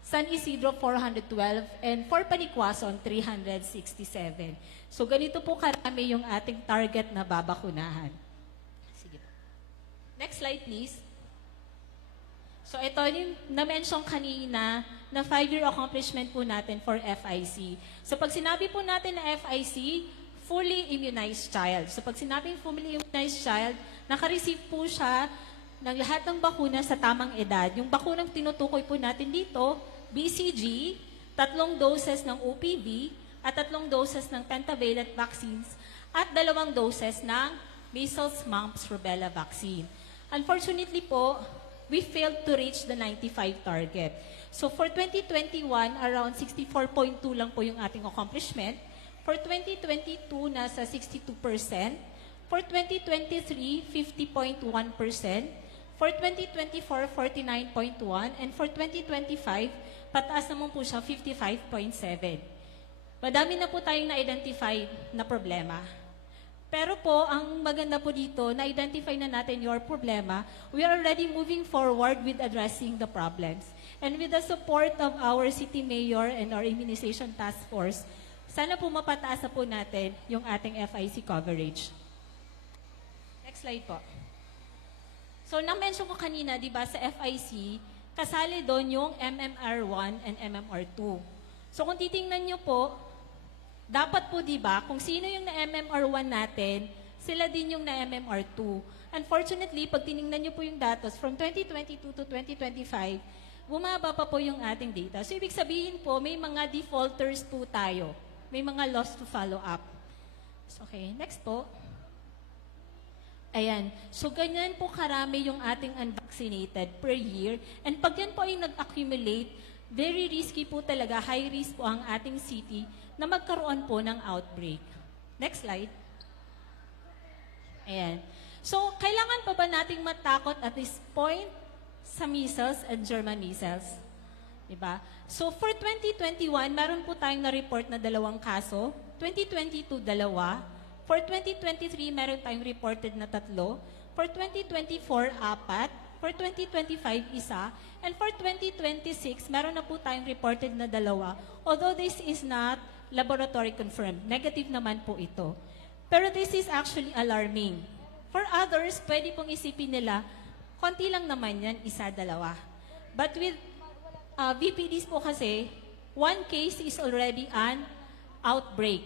San Isidro, 412. And for Panikwason, 367. So ganito po karami yung ating target na babakunahan. Sige po. Next slide, please. So ito yung na-mention kanina na 5-year accomplishment po natin for FIC. So pag sinabi po natin na FIC, fully immunized child. So pag sinabing fully immunized child, naka-receive po siya ng lahat ng bakuna sa tamang edad. Yung bakunang tinutukoy po natin dito, BCG, 3 doses ng OPV, at 3 doses ng pentavalent vaccines, at 2 doses ng measles, mumps, rubella vaccine. Unfortunately po, we failed to reach the 95 target. So for 2021, around 64.2 lang po yung ating accomplishment. For 2022, nasa 62%. For 2023, 50.1%. For 2024, 49.1%. And for 2025, pataas naman po siya, 55.7%. Madami na po tayong na-identify na problema. Pero po, ang maganda po dito, na-identify na natin your problema, we are already moving forward with addressing the problems. And with the support of our city mayor and our immunization task force, sana po mapataas na po natin yung ating FIC coverage. Next slide po. So, na-mention ko kanina, di ba, sa FIC, kasali doon yung MMR1 and MMR2. So, kung titingnan nyo po, dapat po, di ba, kung sino yung na-MMR1 natin, sila din yung na-MMR2. Unfortunately, pag tiningnan nyo po yung datos from 2022 to 2025, bumaba pa po yung ating data. So, ibig sabihin po, may mga defaulters po tayo. May mga lost to follow up. So, okay, next po. Ayan. So, ganyan po karami yung ating unvaccinated per year. And pag yan po ay nag-accumulate, very risky po talaga, high risk po ang ating city na magkaroon po ng outbreak. Next slide. Ayan. So, kailangan pa ba nating matakot at this point sa measles and German measles? Diba? So, for 2021, meron po tayong na-report na 2 kaso. 2022, 2. For 2023, meron tayong reported na 3. For 2024, 4. For 2025, 1. And for 2026, meron na po tayong reported na 2. Although this is not laboratory confirmed. Negative naman po ito. Pero this is actually alarming. For others, pwede pong isipin nila, konti lang naman yan, 1, 2. But with VPDs po kasi, 1 case is already an outbreak.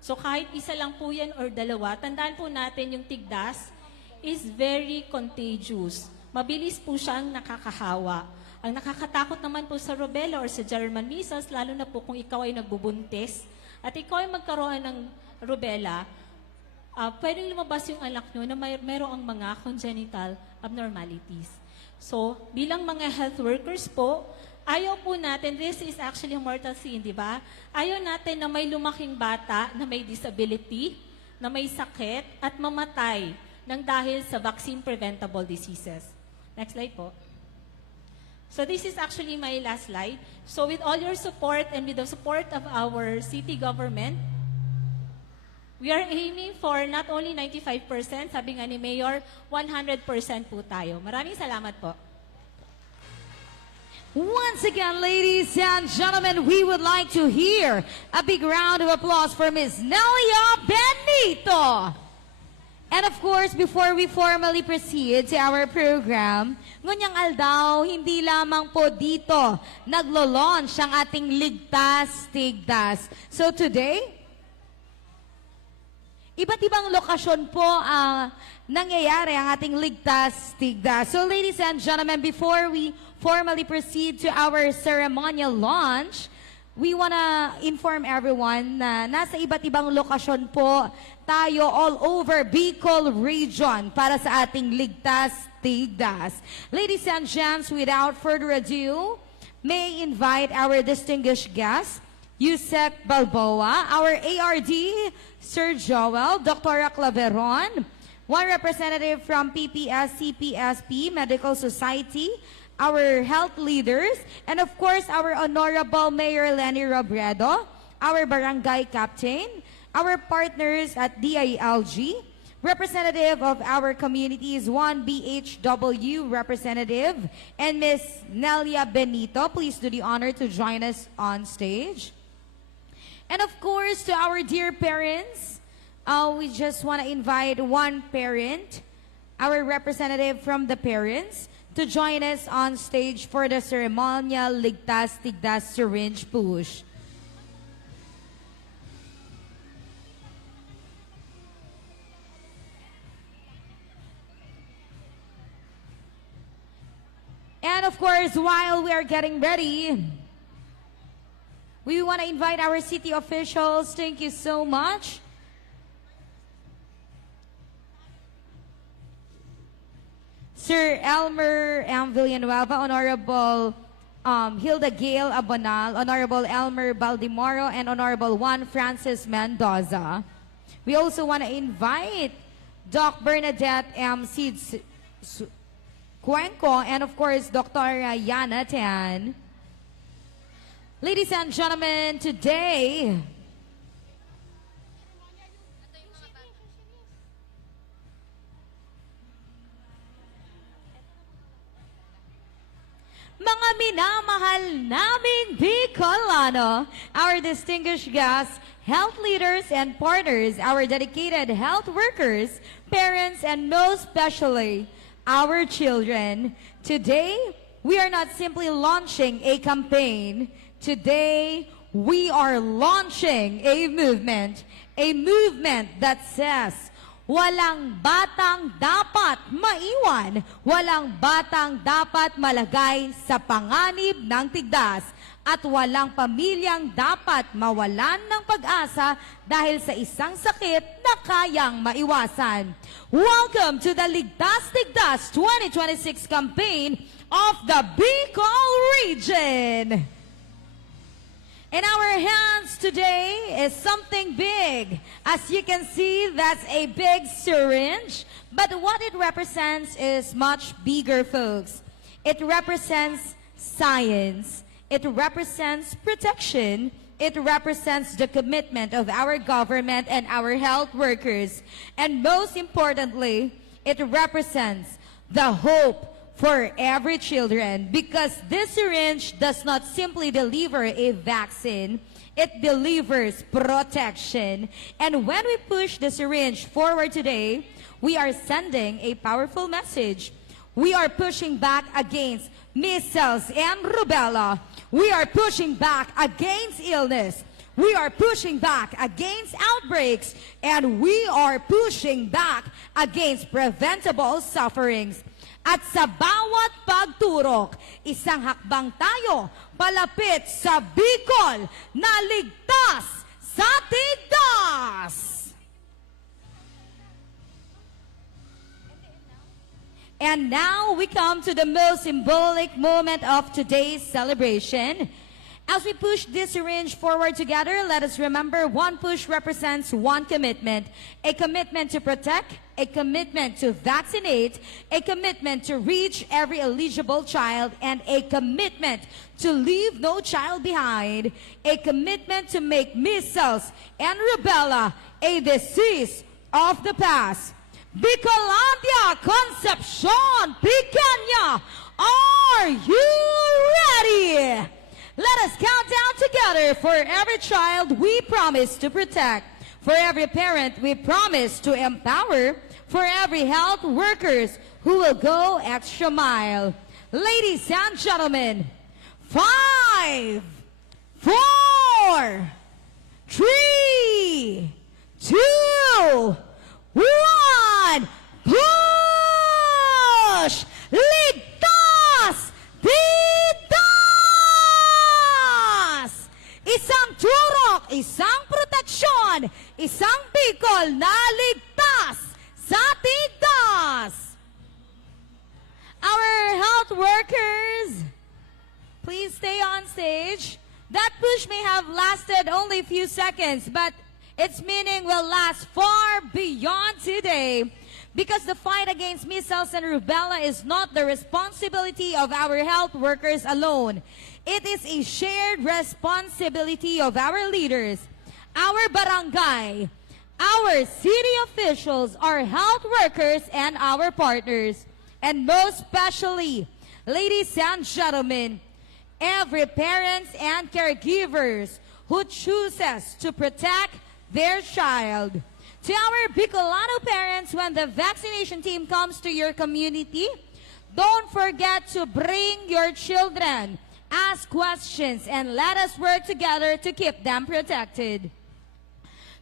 So kahit 1 lang po yan or 2, tandaan po natin yung tigdas is very contagious. Mabilis po siyang nakakahawa. Ang nakakatakot naman po sa rubella or sa German measles, lalo na po kung ikaw ay nagbubuntis at ikaw ay magkaroon ng rubella, pwedeng lumabas yung anak nyo na mayroong mga congenital abnormalities. So, bilang mga health workers po, ayaw po natin, this is actually a mortal sin, di ba? Ayaw natin na may lumaking bata na may disability, na may sakit, at mamatay nang dahil sa vaccine-preventable diseases. Next slide po. So this is actually my last slide. So with all your support and with the support of our city government, we are aiming for not only 95%, sabi nga ni Mayor, 100% po tayo. Maraming salamat po. Once again, ladies and gentlemen, we would like to hear a big round of applause for Ms. Nelia Benito. And of course, before we formally proceed to our program, ngunyang aldaw, hindi lamang po dito naglo-launch ang ating Ligtas Tigdas. So today, iba't ibang lokasyon po ang nangyayari ang ating Ligtas Tigdas. So ladies and gentlemen, before we formally proceed to our ceremonial launch, we wanna inform everyone na nasa iba't ibang lokasyon po tayo all over Bicol region para sa ating Ligtas Tigdas. Ladies and gents, without further ado, may I invite our distinguished guest, Yusek Balboa, our ARD, Sir Joel, Dr. Claveron, one representative from PPS CPSP Medical Society, our health leaders, and of course, our Honorable Mayor Lenny Robredo, our barangay captain, our partners at DILG, representative of our communities, 1BHW representative, and Ms. Nelia Benito. Please do the honor to join us on stage. And of course, to our dear parents, we just want to invite one parent, our representative from the parents, to join us on stage for the ceremonial Ligtas Tigdas syringe push. And of course, while we are getting ready, we want to invite our city officials. Thank you so much. Sir Elmer M. Villanueva, Honorable Hilda Gale Abonal, Honorable Elmer Baldimoro, and Honorable Juan Francis Mendoza. We also want to invite Doc Bernadette M. Cuenco, and of course, Dr. Yana Tan. Ladies and gentlemen, today, mga minamahal naming Bicolano, our distinguished guests, health leaders and partners, our dedicated health workers, parents, and most especially, our children. Today, we are not simply launching a campaign. Today, we are launching a movement that says, walang batang dapat maiwan, walang batang dapat malagay sa panganib ng tigdas, at walang pamilyang dapat mawalan ng pag-asa dahil sa isang sakit na kayang maiwasan. Welcome to the Ligtas Tigdas 2026 campaign of the Bicol region. In our hands today is something big. As you can see, that's a big syringe. But what it represents is much bigger, folks. It represents science. It represents protection. It represents the commitment of our government and our health workers. And most importantly, it represents the hope for every children, because this syringe does not simply deliver a vaccine, it delivers protection. And when we push the syringe forward today, we are sending a powerful message. We are pushing back against measles and rubella. We are pushing back against illness. We are pushing back against outbreaks. And we are pushing back against preventable sufferings. At sa bawat pagturok, isang hakbang tayo palapit sa Bicol na ligtas sa tigdas. And now we come to the most symbolic moment of today's celebration. As we push this syringe forward together, let us remember one push represents one commitment. A commitment to protect, a commitment to vaccinate, a commitment to reach every eligible child, and a commitment to leave no child behind. A commitment to make measles and rubella a disease of the past. Bicolandia, Concepcion, Picaña, are you ready? Let us count down together. For every child we promise to protect. For every parent we promise to empower. For every health workers who will go extra mile. Ladies and gentlemen, 5, 4, 3, 2, 1, push! Ligtas! Tigdas! Isang turok, isang proteksyon, isang Bicol na ligtas sa tigdas! Our health workers, please stay on stage. That push may have lasted only a few seconds, but its meaning will last far beyond today, because the fight against measles and rubella is not the responsibility of our health workers alone. It is a shared responsibility of our leaders, our barangay, our city officials, our health workers, and our partners. And most especially, ladies and gentlemen, every parents and caregivers who chooses to protect their child. To our Bicolano parents, when the vaccination team comes to your community, don't forget to bring your children, ask questions, and let us work together to keep them protected.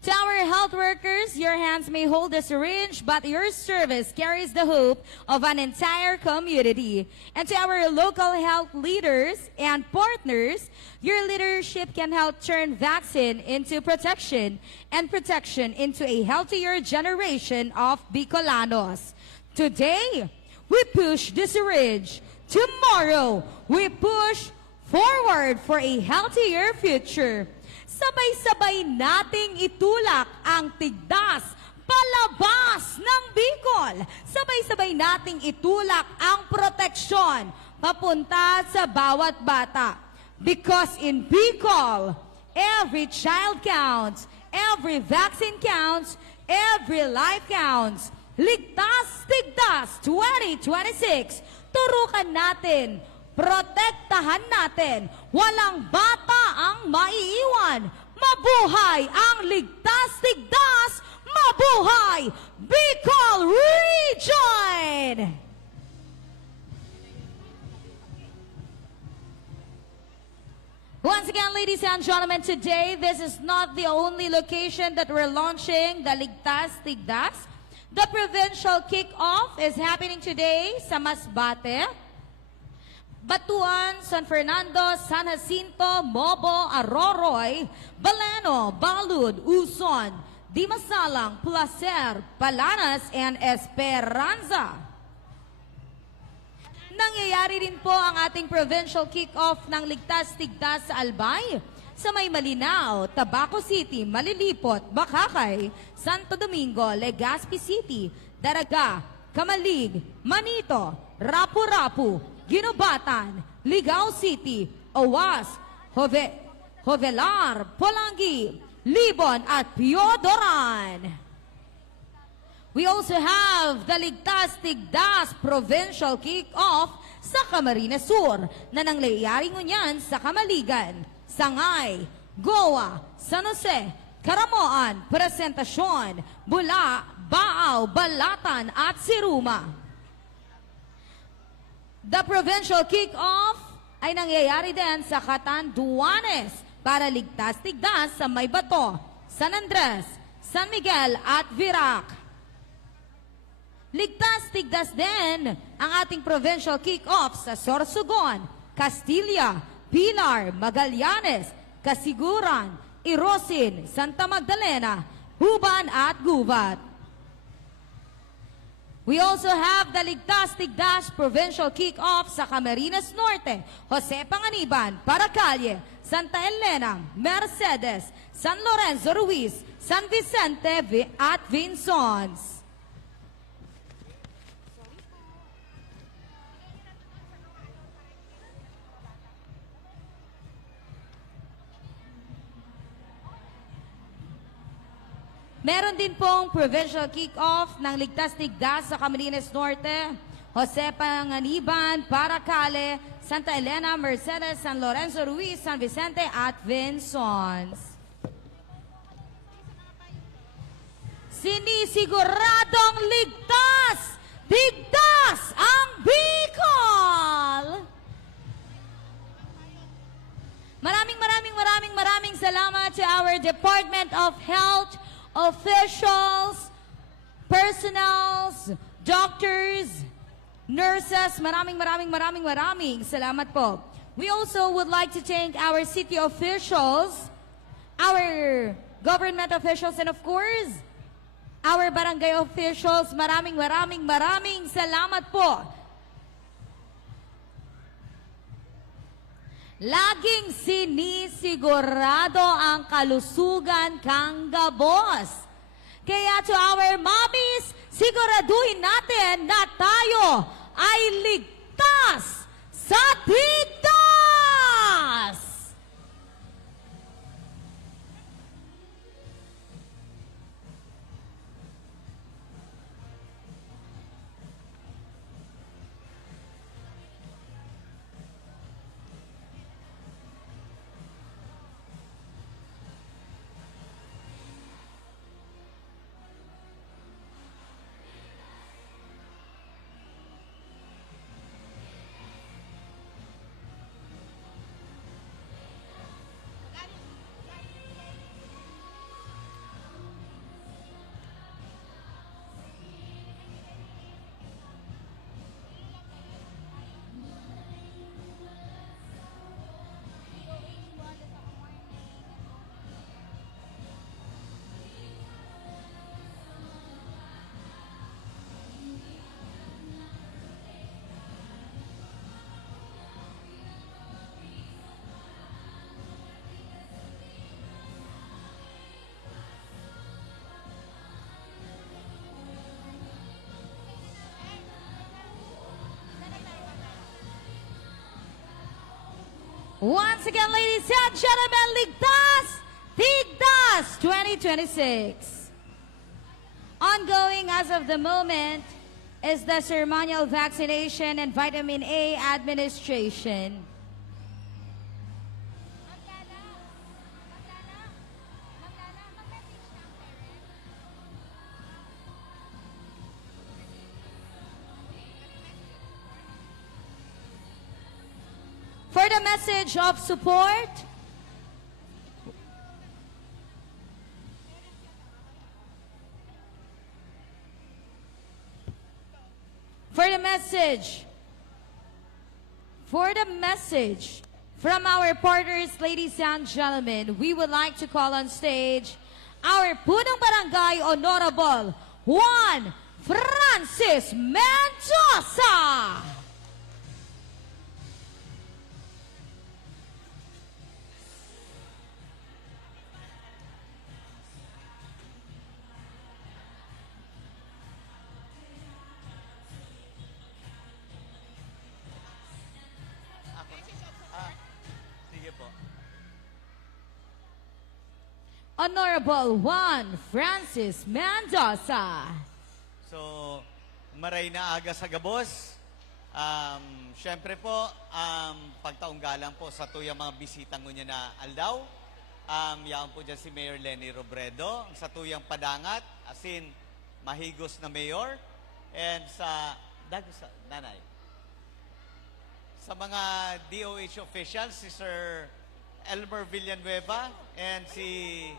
To our health workers, your hands may hold a syringe, but your service carries the hope of an entire community. And to our local health leaders and partners, your leadership can help turn vaccine into protection and protection into a healthier generation of Bicolanos. Today, we push discourage. Tomorrow, we push forward for a healthier future. Sabay-sabay nating itulak ang tigdas palabas ng Bicol. Sabay-sabay nating itulak ang proteksyon papunta sa bawat bata. Because in Bicol, every child counts, every vaccine counts, every life counts. Ligtas Tigdas 2026. Turukan natin, protektahan natin, walang bata ang maiiwan. Mabuhay ang Ligtas Tigdas! Mabuhay Bicol Region! Once again, ladies and gentlemen, today, this is not the only location that we're launching the Ligtas Tigdas. The provincial kick-off is happening today sa Masbate, Batuan, San Fernando, San Jacinto, Mobo, Aroroy, Baleno, Balud, Uson, Dimasalang, Placer, Palanas, and Esperanza. Nangyayari rin po ang ating provincial kick-off ng Ligtas Tigdas sa Albay, sa May Malinao, Tabaco City, Malilipot, Bakakay, Santo Domingo, Legazpi City, Daraga, Kamalig, Manito, Rapu-Rapu, Ginobatan, Ligao City, Owas, Jovelar, Polangi, Libon at Piodoran. We also have the Ligtas Tigdas Provincial Kick-Off sa Camarines Sur na nangyayari ngunyan sa Kamaligan, Sangay, Goa, San Jose, Caramoan, Presentasyon, Bula, Baaw, Balatan at Siruma. The Provincial Kick-Off ay nangyayari din sa Catanduanes para Ligtas Tigdas sa Maybato, San Andres, San Miguel at Virac. Ligtas Tigdas din ang ating provincial kick-off sa Sorsogon, Castilla, Pilar, Magallanes, Kasiguran, Irosin, Santa Magdalena, Huban at Gubat. We also have the Ligtas Tigdas Provincial Kick-Off sa Camarines Norte, Jose Panganiban, Paracalye, Santa Elena, Mercedes, San Lorenzo Ruiz, San Vicente at Vinsons. Meron din pong provincial kick-off ng Ligtas Tigdas sa Camarines Norte, Jose Panganiban, Paracale, Santa Elena, Mercedes, San Lorenzo Ruiz, San Vicente at Vinsons. Sinisiguradong ligtas, tigdas ang Bicol! Maraming salamat to our Department of Health officials, personals, doctors, nurses, maraming salamat po. We also would like to thank our city officials, our government officials, and of course, our barangay officials. Maraming salamat po. Laging sinisigurado ang kalusugan kang gabos. Kaya to our mommies, siguraduhin natin na tayo ay ligtas sa tigdas! Once again, ladies and gentlemen, Ligtas Tigtas 2026. Ongoing as of the moment is the ceremonial vaccination and vitamin A administration. For the message of support, for the message from our partners, ladies and gentlemen, we would like to call on stage our Punong Barangay Honorable Juan Francis Mendoza. Sige po. Honorable Juan Francis Mendoza. So, maray na aga sa gabos. Siyempre po, pagtaong galang po sa tuyang mga bisitang ngunya na aldaw. Yan po dyan si Mayor Lenny Robredo. Sa tuyang padangat, asin mahigos na mayor. And sa, nanay. Sa mga DOH officials, si Sir Elmer Villanueva and si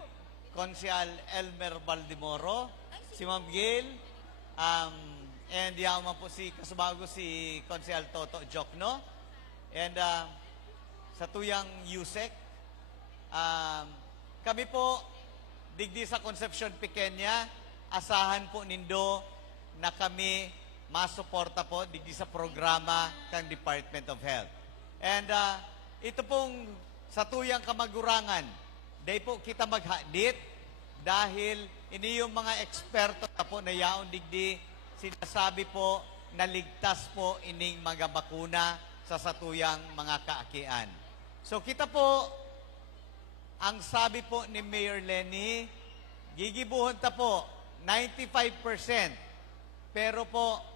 Consial Elmer Baldimoro, si Ma'am Gail, and yaman po si kasubago si Consial Toto Jokno, and sa tuyang USEC, kami po, digdi sa Concepcion Pequeña, asahan po nindo na kami masuporta po digdi sa programa ng Department of Health. And ito pong sa tuyang kamagurangan, day po kita maghadit dahil ini yung mga eksperto na po na yaon digdi sinasabi po na ligtas po ining mga bakuna sa satuyang mga kaakian. So kita po, ang sabi po ni Mayor Lenny, gigibuhon ta po 95%, pero po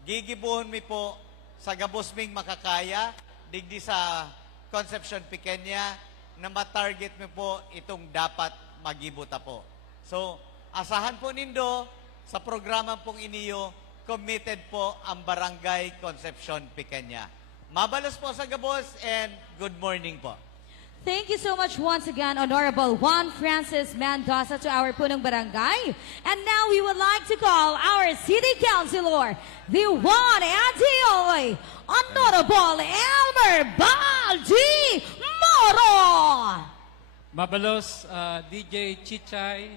gigibuhon mi po sa gabos ming makakaya digdi sa Concepcion Pequeña na matarget mi po itong dapat magibuta po. So, asahan po nindo sa programa pong iniyo, committed po ang Barangay Concepcion Pequeña. Mabalos po sa gabos and good morning po. Thank you so much once again, Honorable Juan Francis Mendoza, to our Punong Barangay. And now we would like to call our City Councilor, the one and the only, Honorable Elmer Baldi Moro. Mabalos, DJ Chichay,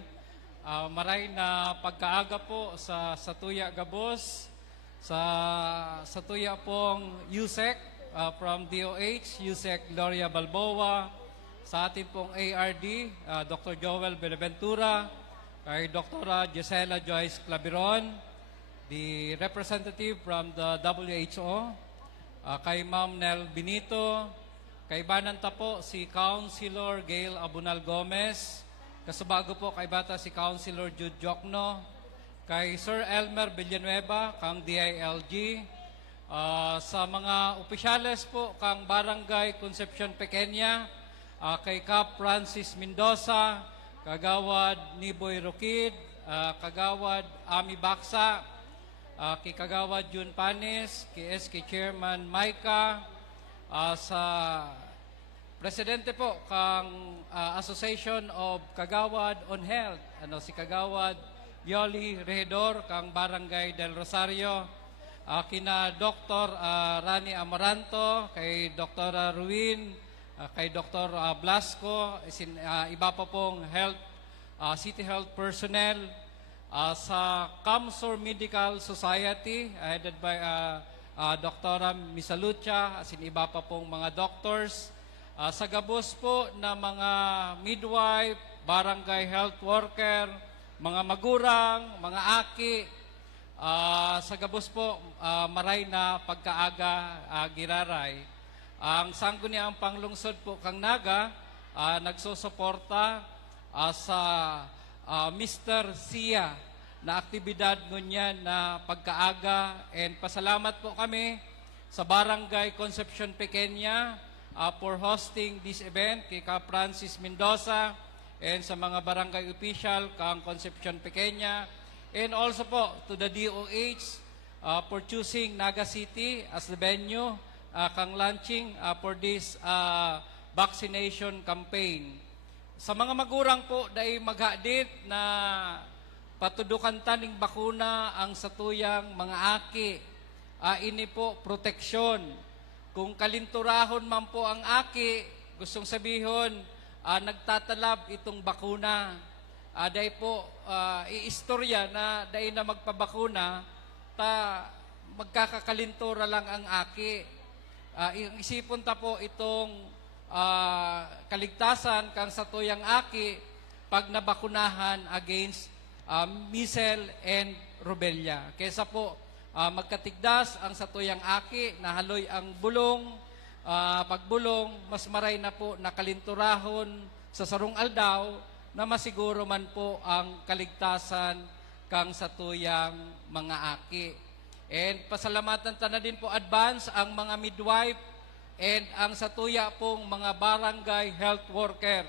maray na pagkaaga po sa Satuya Gabos, sa Satuya pong USEC, from DOH, USEC Gloria Balboa, sa ating pong ARD, Dr. Joel Benaventura, kay Dr. Gisela Joyce Claveron, the representative from the WHO, kay Ma'am Nel Benito, kay Bananta po si Councilor Gail Abunal Gomez, kasubago po kay bata si Councilor Jude Jokno, kay Sir Elmer Villanueva, kang DILG, sa mga opisyales po kang Barangay Concepcion Pequeña, kay Cap Francis Mendoza, Kagawad Niboy Rokid, Kagawad Ami Baksa, kay Kagawad Jun Panis, kay SK Chairman Maika, sa Presidente po kang Association of Kagawad on Health, si Kagawad Yoli Regidor, kang Barangay del Rosario, kina Dr. Rani Amaranto, kay Dr. Ruin, kay Dr. Blasco, iba pa pong health, city health personnel, sa Camsor Medical Society, headed by Dr. Misalucha, iba pa pong mga doctors, sa gabos po na mga midwife, barangay health worker, mga magurang, mga aki, sa gabos po, maray na pagkaaga giraray. Ang sangguniang panglungsod po kang Naga, nagsusuporta sa Mr. Sia na aktibidad ngunyan na pagkaaga, and pasalamat po kami sa Barangay Concepcion Pequeña for hosting this event, kay Ka Francis Mendoza and sa mga barangay official kang Concepcion Pequeña, and also po to the DOH for choosing Naga City as the venue kang launching for this vaccination campaign. Sa mga magurang po, dahil maghadit na patudukan taning bakuna ang satuyang mga aki. Ini po, proteksyon. Kung kalinturahon man po ang aki, gustong sabihin, nagtatalab itong bakuna. Dahil po, iistorya na dahil na magpabakuna, magkakakalintura lang ang aki. Isipon ta po itong kaligtasan kang satuyang aki pag nabakunahan against measles and rubella. Kesa po magkatigdas ang satuyang aki, nahaloy ang bulong, pagbulong, mas maray na po nakalinturahon sa sarong aldaw na masiguro man po ang kaligtasan kang satuyang mga aki. And pasalamatan ta na din po advance ang mga midwife and ang satuya pong mga barangay health worker.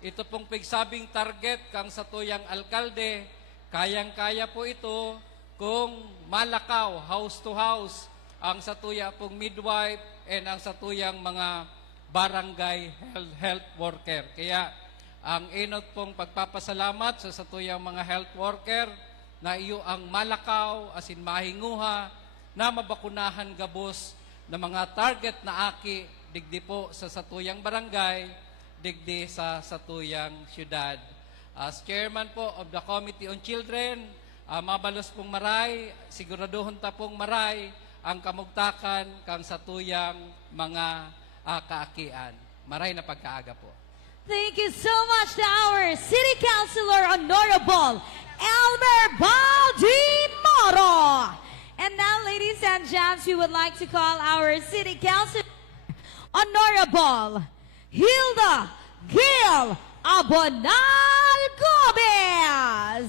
Ito pong pigsabing target kang satuyang alkalde, kayang-kaya po ito kung malakaw house to house ang satuya pong midwife and ang satuyang mga barangay health worker. Kaya ang inot pong pagpapasalamat sa satuyang mga health worker na iyo ang malakaw, asin mahinguha, na mabakunahan gabos na mga target na aki, digdi po sa satuyang barangay, digdi sa satuyang syudad. As chairman po of the Committee on Children, mabalos pong maray, siguraduhon ta pong maray ang kamugtakan kang satuyang mga kaakian. Maray na pagkaaga po. Thank you so much to our City Councilor Honorable Elmer Baldimoro. And now, ladies and gents, we would like to call our City Councilor Honorable Hilda Gil Abonal Gomez.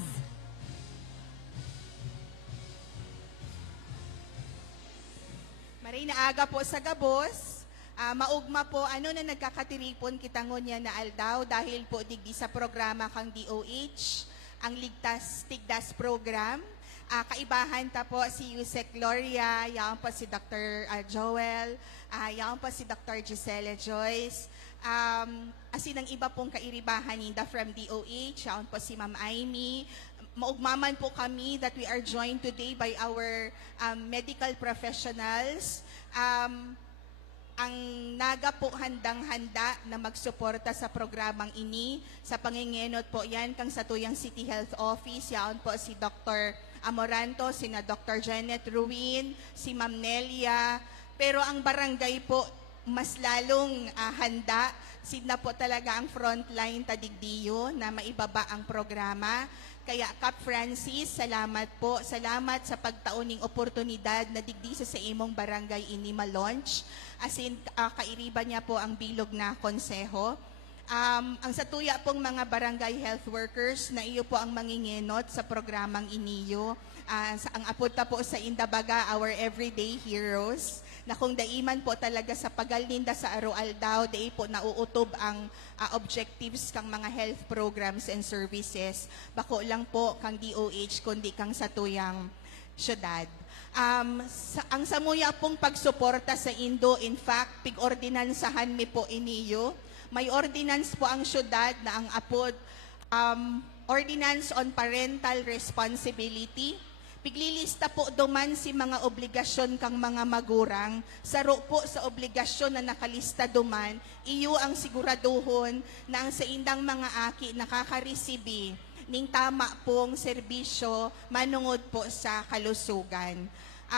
Maray na aga po sa gabos. Maugma po, ano na nagkakatiripon kita ngunya na aldaw dahil po digdi sa programa kang DOH, ang Ligtas Tigdas program. Kaibahan ta po si Yusek Gloria, yaon po si Dr. Joel, yaon po si Dr. Gisela Joyce, asin ang iba pong kairibahan ninda from DOH, yaon po si Ma'am Amy. Maugmaman po kami that we are joined today by our medical professionals. Ang Naga po handang-handa na magsuporta sa programang ini. Sa pangingenot po yan kang Satuyang City Health Office. Yaon po si Dr. Amoranto, sina Dr. Janet Ruin, si Ma'am Nelia. Pero ang barangay po mas lalong handa. Sina po talaga ang frontline tadigdiyo na maibaba ang programa. Kaya Kap Francis, salamat po. Salamat sa pagtauning oportunidad na digdi sa imong barangay ini ma-launch. Asin kairiba niya po ang bilog na konseho. Ang satuya pong mga barangay health workers na iyo po ang mangingenot sa programang iniyo. Ang apunta po sa Indabaga, our everyday heroes, na kung daiman po talaga sa pagalinda sa Aroaldaw, dai po nauutob ang objectives kang mga health programs and services. Bako lang po kang DOH, kundi kang satuyang syudad. Ang samuya pong pagsuporta sa Indo, in fact, pig-ordinansahan mi po iniyo. May ordinance po ang syudad na ang apod, Ordinance on Parental Responsibility. Piglilista po duman si mga obligasyon kang mga magurang. Saro po sa obligasyon na nakalista duman, iyo ang siguraduhon na ang sa indang mga aki nakaka-resibi ning tama pong serbisyo manungod po sa kalusugan.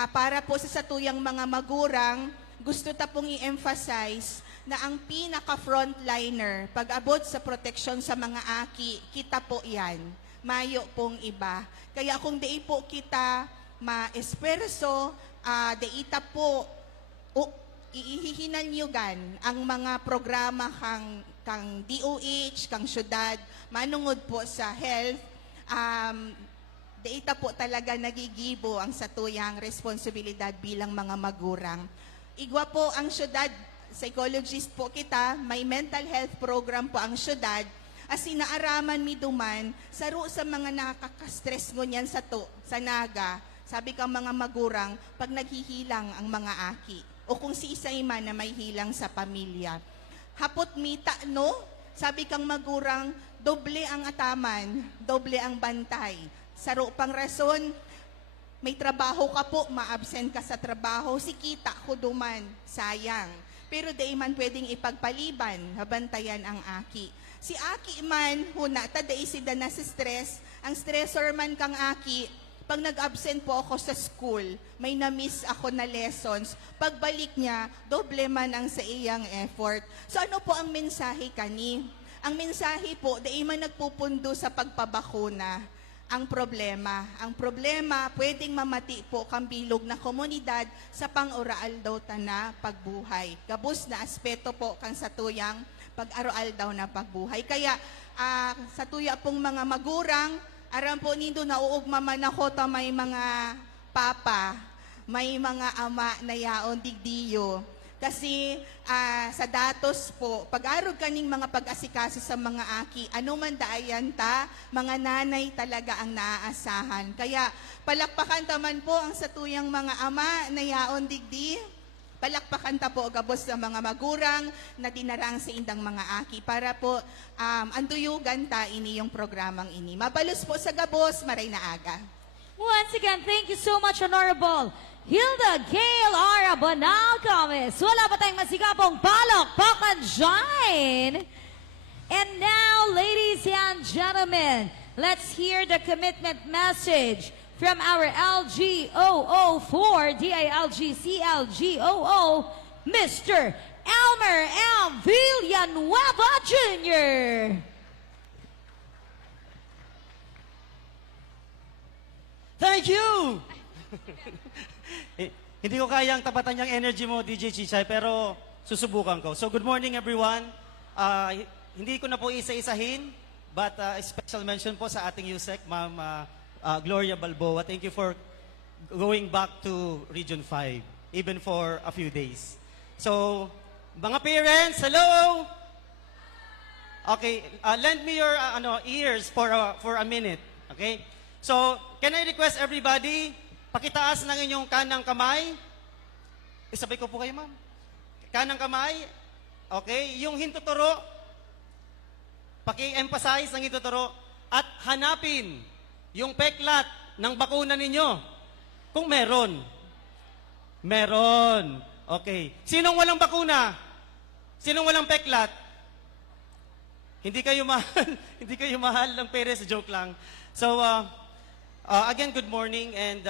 Para po sa satuyang mga magurang, gusto ta pong i-emphasize na ang pinaka-frontliner pag-abot sa proteksyon sa mga aki, kita po yan. Mayo pong iba. Kaya kung di po kita ma-esperso, deita po ihihinanyugan ang mga programa kang DOH, kang syudad, manungod po sa health, data po talaga nagigibo ang satuyang responsibilidad bilang mga magurang. Igwa po ang syudad, psychologist po kita, may mental health program po ang syudad, as inaaraman mi duman, saro sa mga nakakastress ngunyan sa naga, sabi kang mga magurang, pag naghihilang ang mga aki, o kung si isay man na may hilang sa pamilya. Hapot mita, no? Sabi kang magurang, doble ang ataman, doble ang bantay. Saro pang rason, may trabaho ka po, ma-absent ka sa trabaho, si kita ko duman, sayang. Pero di man pwedeng ipagpaliban, habantayan ang aki. Si aki man, huna, taday sida na si stress, ang stressor man kang aki, pag nag-absent po ako sa school, may na-miss ako na lessons, pagbalik niya, doble man ang sa iyang effort. So ano po ang mensahe kani? Ang mensahe po, di man nagpupundo sa pagpabakuna. Ang problema, pwedeng mamati po kang bilog na komunidad sa pang-oral daw na pagbuhay. Gabos na aspeto po kang satuyang pag-aral daw na pagbuhay. Kaya sa tuya pong mga magurang, aram po nindo nauugmaman ako ta may mga papa, may mga ama na yaon digdiyo. Kasi sa datos po, pag-arog kaning mga pag-asikaso sa mga aki, ano man daayan ta, mga nanay talaga ang naaasahan. Kaya palakpakan taman po ang satuyang mga ama na yaon digdi. Palakpakan ta po gabos sa mga magurang na dinarang sa indang mga aki para po anduyugan ta ini yung programang ini. Mabalos po sa gabos, maray na aga. Once again, thank you so much, Honorable Hilda Gail R. Bonal Gomez. Wala pa tayong masigapong palakpakan dyan. And now, ladies and gentlemen, let's hear the commitment message from our LGO04, DILG-CLGOO, Mr. Elmer M. Villanueva Jr. Thank you! Hindi ko kayang tapatan yung energy mo, DJ Chichay, pero susubukan ko. So, good morning everyone. Hindi ko na po isa-isahin, but special mention po sa ating USEC, Ma'am Gloria Balboa. Thank you for going back to Region 5, even for a few days. So, mga parents, hello! Okay, lend me your ears for a minute. Okay? So, can I request everybody, pakitaas ng inyong kanang kamay. Isabay ko po kayo, ma'am. Kanang kamay. Okay? Yung hintuturo, paki-emphasize ng hintuturo at hanapin yung peklat ng bakuna ninyo. Kung meron. Meron. Okay. Sinong walang bakuna? Sinong walang peklat? Hindi kayo mahal. Hindi kayo mahal ng Perez. Joke lang. So, again, good morning. And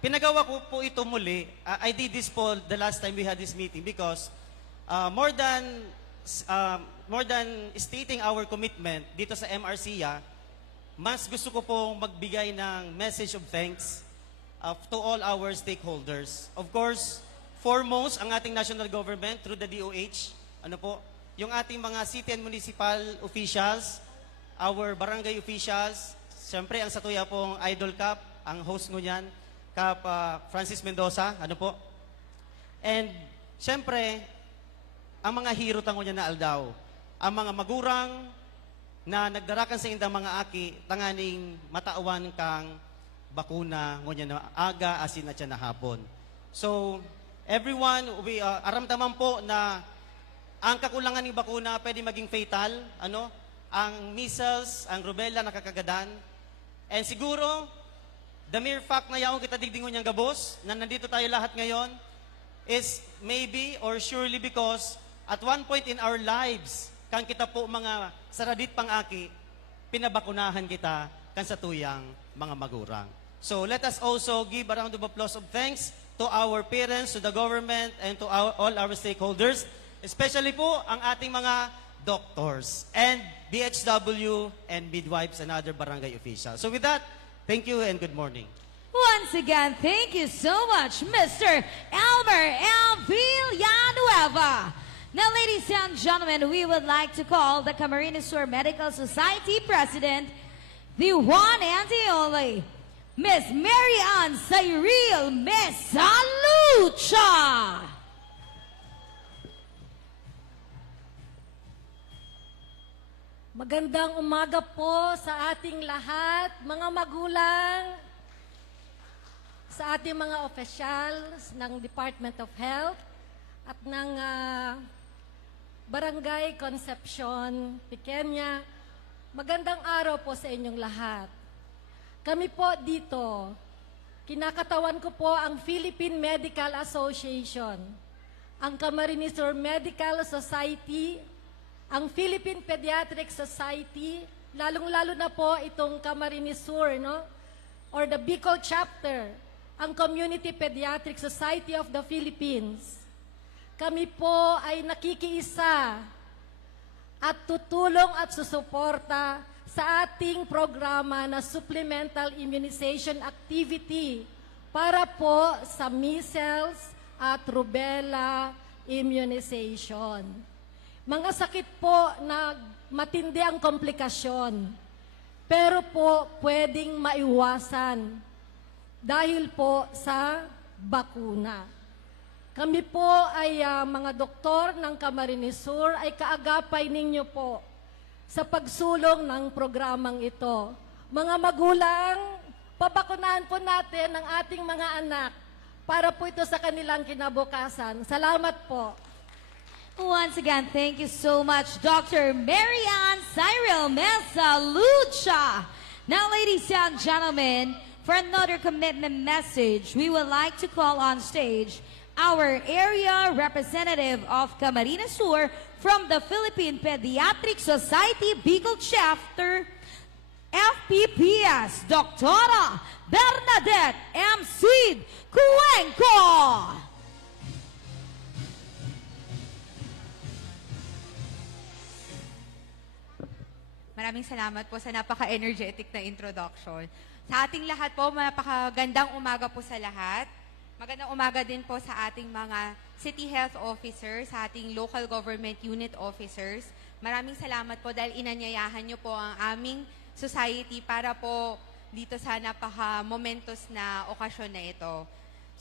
pinagawa ko po ito muli. I did this po the last time we had this meeting because more than stating our commitment dito sa MRCA, mas gusto ko pong magbigay ng message of thanks to all our stakeholders. Of course, foremost, ang ating national government through the DOH, yung ating mga city and municipal officials, our barangay officials, siyempre ang satuya pong Idol Cup, ang host ngunyan, Cap Francis Mendoza, And siyempre, ang mga hero tango niya na aldaw, ang mga magurang na nagdarakan sa indang mga aki, tanganing matauan kang bakuna ngunyan na aga, asin at na hapon. So, everyone, aramdaman po na ang kakulangan ng bakuna pwede maging fatal, ang measles, ang rubella nakakagadan. And siguro, the mere fact na yaong kita digdingon niyang gabos, na nandito tayo lahat ngayon, is maybe or surely because at one point in our lives, kan kita po mga saradit pang-aki, pinabakunahan kita kan sa tuyang mga magurang. So let us also give a round of applause of thanks to our parents, to the government, and to all our stakeholders, especially po ang ating mga doctors and BHW and midwives and other barangay officials. So with that, thank you and good morning. Once again, thank you so much, Mr. Elmer M. Villanueva. Now, ladies and gentlemen, we would like to call the Camarines Sur Medical Society President, the one and the only, Miss Mary Ann Cyril Mesalucha. Magandang umaga po sa ating lahat, mga magulang, sa ating mga officials ng Department of Health at ng Barangay Concepcion, Pequeña. Magandang araw po sa inyong lahat. Kami po dito, kinakatawan ko po ang Philippine Medical Association, ang Camarines Sur Medical Society, ang Philippine Pediatric Society, lalong-lalo na po itong Camarines Sur, no? Or the Bicol Chapter, ang Community Pediatric Society of the Philippines. Kami po ay nakikiisa at tutulong at susuporta sa ating programa na supplemental immunization activity para po sa measles at rubella immunization. Mga sakit po na matindi ang komplikasyon, pero po pwedeng maiwasan dahil po sa bakuna. Kami po ay mga doktor ng Camarines Sur ay kaagapay ninyo po sa pagsulong ng programang ito. Mga magulang, pabakunahan po natin ang ating mga anak para po ito sa kanilang kinabukasan. Salamat po. Once again, thank you so much, Dr. Mary Ann Cyril Mesalucha. Now, ladies and gentlemen, for another commitment message, we would like to call on stage our area representative of Camarines Sur from the Philippine Pediatric Society Bicol Chapter, FPPS, Dr. Bernadette M. Cid Cuenco. Maraming salamat po sa napaka-energetic na introduction. Sa ating lahat po, napakagandang umaga po sa lahat. Magandang umaga din po sa ating mga city health officers, sa ating local government unit officers. Maraming salamat po dahil inanyayahan niyo po ang aming society para po dito sa napaka-momentous na okasyon na ito.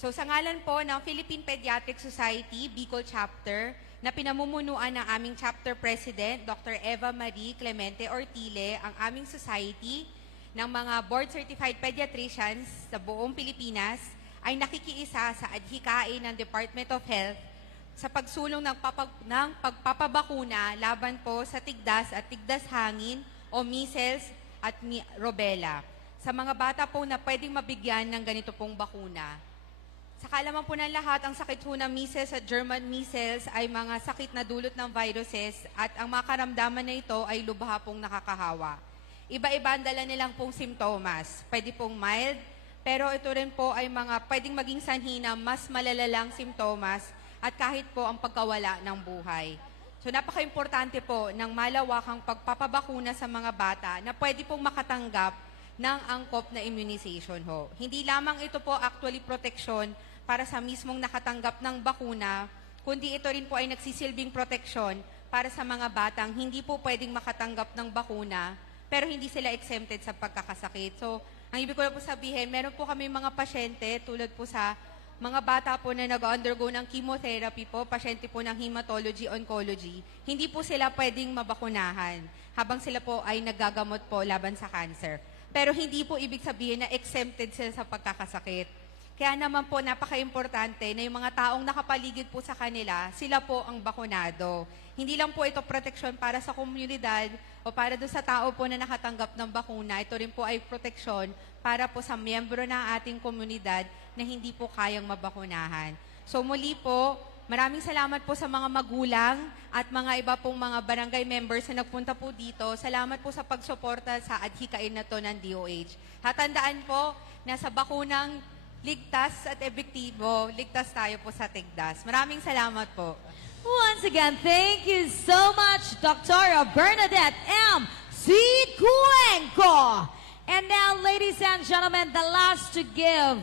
So sa ngalan po ng Philippine Pediatric Society Bicol Chapter, na pinamumunuan ng aming chapter president, Dr. Eva Marie Clemente Ortile, ang aming society ng mga board-certified pediatricians sa buong Pilipinas ay nakikiisa sa adhikain ng Department of Health sa pagsulong ng pagpapabakuna laban po sa tigdas at tigdas hangin o measles at rubella sa mga bata po na pwedeng mabigyan ng ganito pong bakuna. Sa kaalaman po ng lahat, ang sakit po ng measles at German measles ay mga sakit na dulot ng viruses at ang mga karamdaman na ito ay lubha pong nakakahawa. Iba-iba ang dala nilang pong simptomas. Pwede pong mild, pero ito rin po ay mga pwedeng maging sanhi na mas malalalang simptomas at kahit po ang pagkawala ng buhay. So napaka-importante po ng malawakang pagpapabakuna sa mga bata na pwede pong makatanggap ng angkop na immunization ho. Hindi lamang ito po actually proteksyon para sa mismong nakatanggap ng bakuna, kundi ito rin po ay nagsisilbing proteksyon para sa mga batang hindi po pwedeng makatanggap ng bakuna pero hindi sila exempted sa pagkakasakit. So, ang ibig ko na po sabihin, meron po kami mga pasyente tulad po sa mga bata po na nag-undergo ng chemotherapy po, pasyente po ng hematology, oncology, hindi po sila pwedeng mabakunahan habang sila po ay nagagamot po laban sa cancer. Pero hindi po ibig sabihin na exempted sila sa pagkakasakit. Kaya naman po napaka-importante na yung mga taong nakapaligid po sa kanila, sila po ang bakunado. Hindi lang po ito proteksyon para sa komunidad o para doon sa tao po na nakatanggap ng bakuna. Ito rin po ay proteksyon para po sa miyembro ng ating komunidad na hindi po kayang mabakunahan. So muli po, maraming salamat po sa mga magulang at mga iba pong mga barangay members na nagpunta po dito. Salamat po sa pagsuporta sa adhikain na to ng DOH. Hatandaan po na sa bakunang ligtas at epektibo, ligtas tayo po sa tigdas. Maraming salamat po. Once again, thank you so much, Dr. Bernadette M. C. Cuenco. And now, ladies and gentlemen, the last to give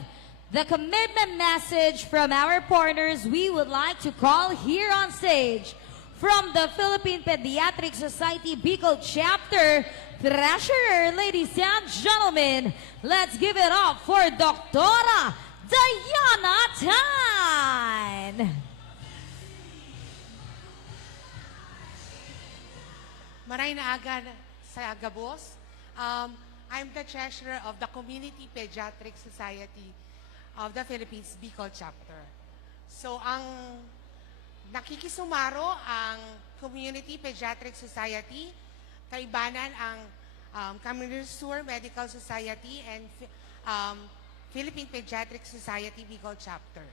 the commitment message from our partners, we would like to call here on stage from the Philippine Pediatric Society Bicol Chapter Treasurer, ladies and gentlemen, let's give it up for Dr. Diana Tan. Maray na aga sa Gabos. I'm the treasurer of the Community Pediatric Society of the Philippines Bicol Chapter. So ang nakikisumaro ang Community Pediatric Society, kaibanan ang Camrosur Medical Society and Philippine Pediatric Society Bicol Chapter.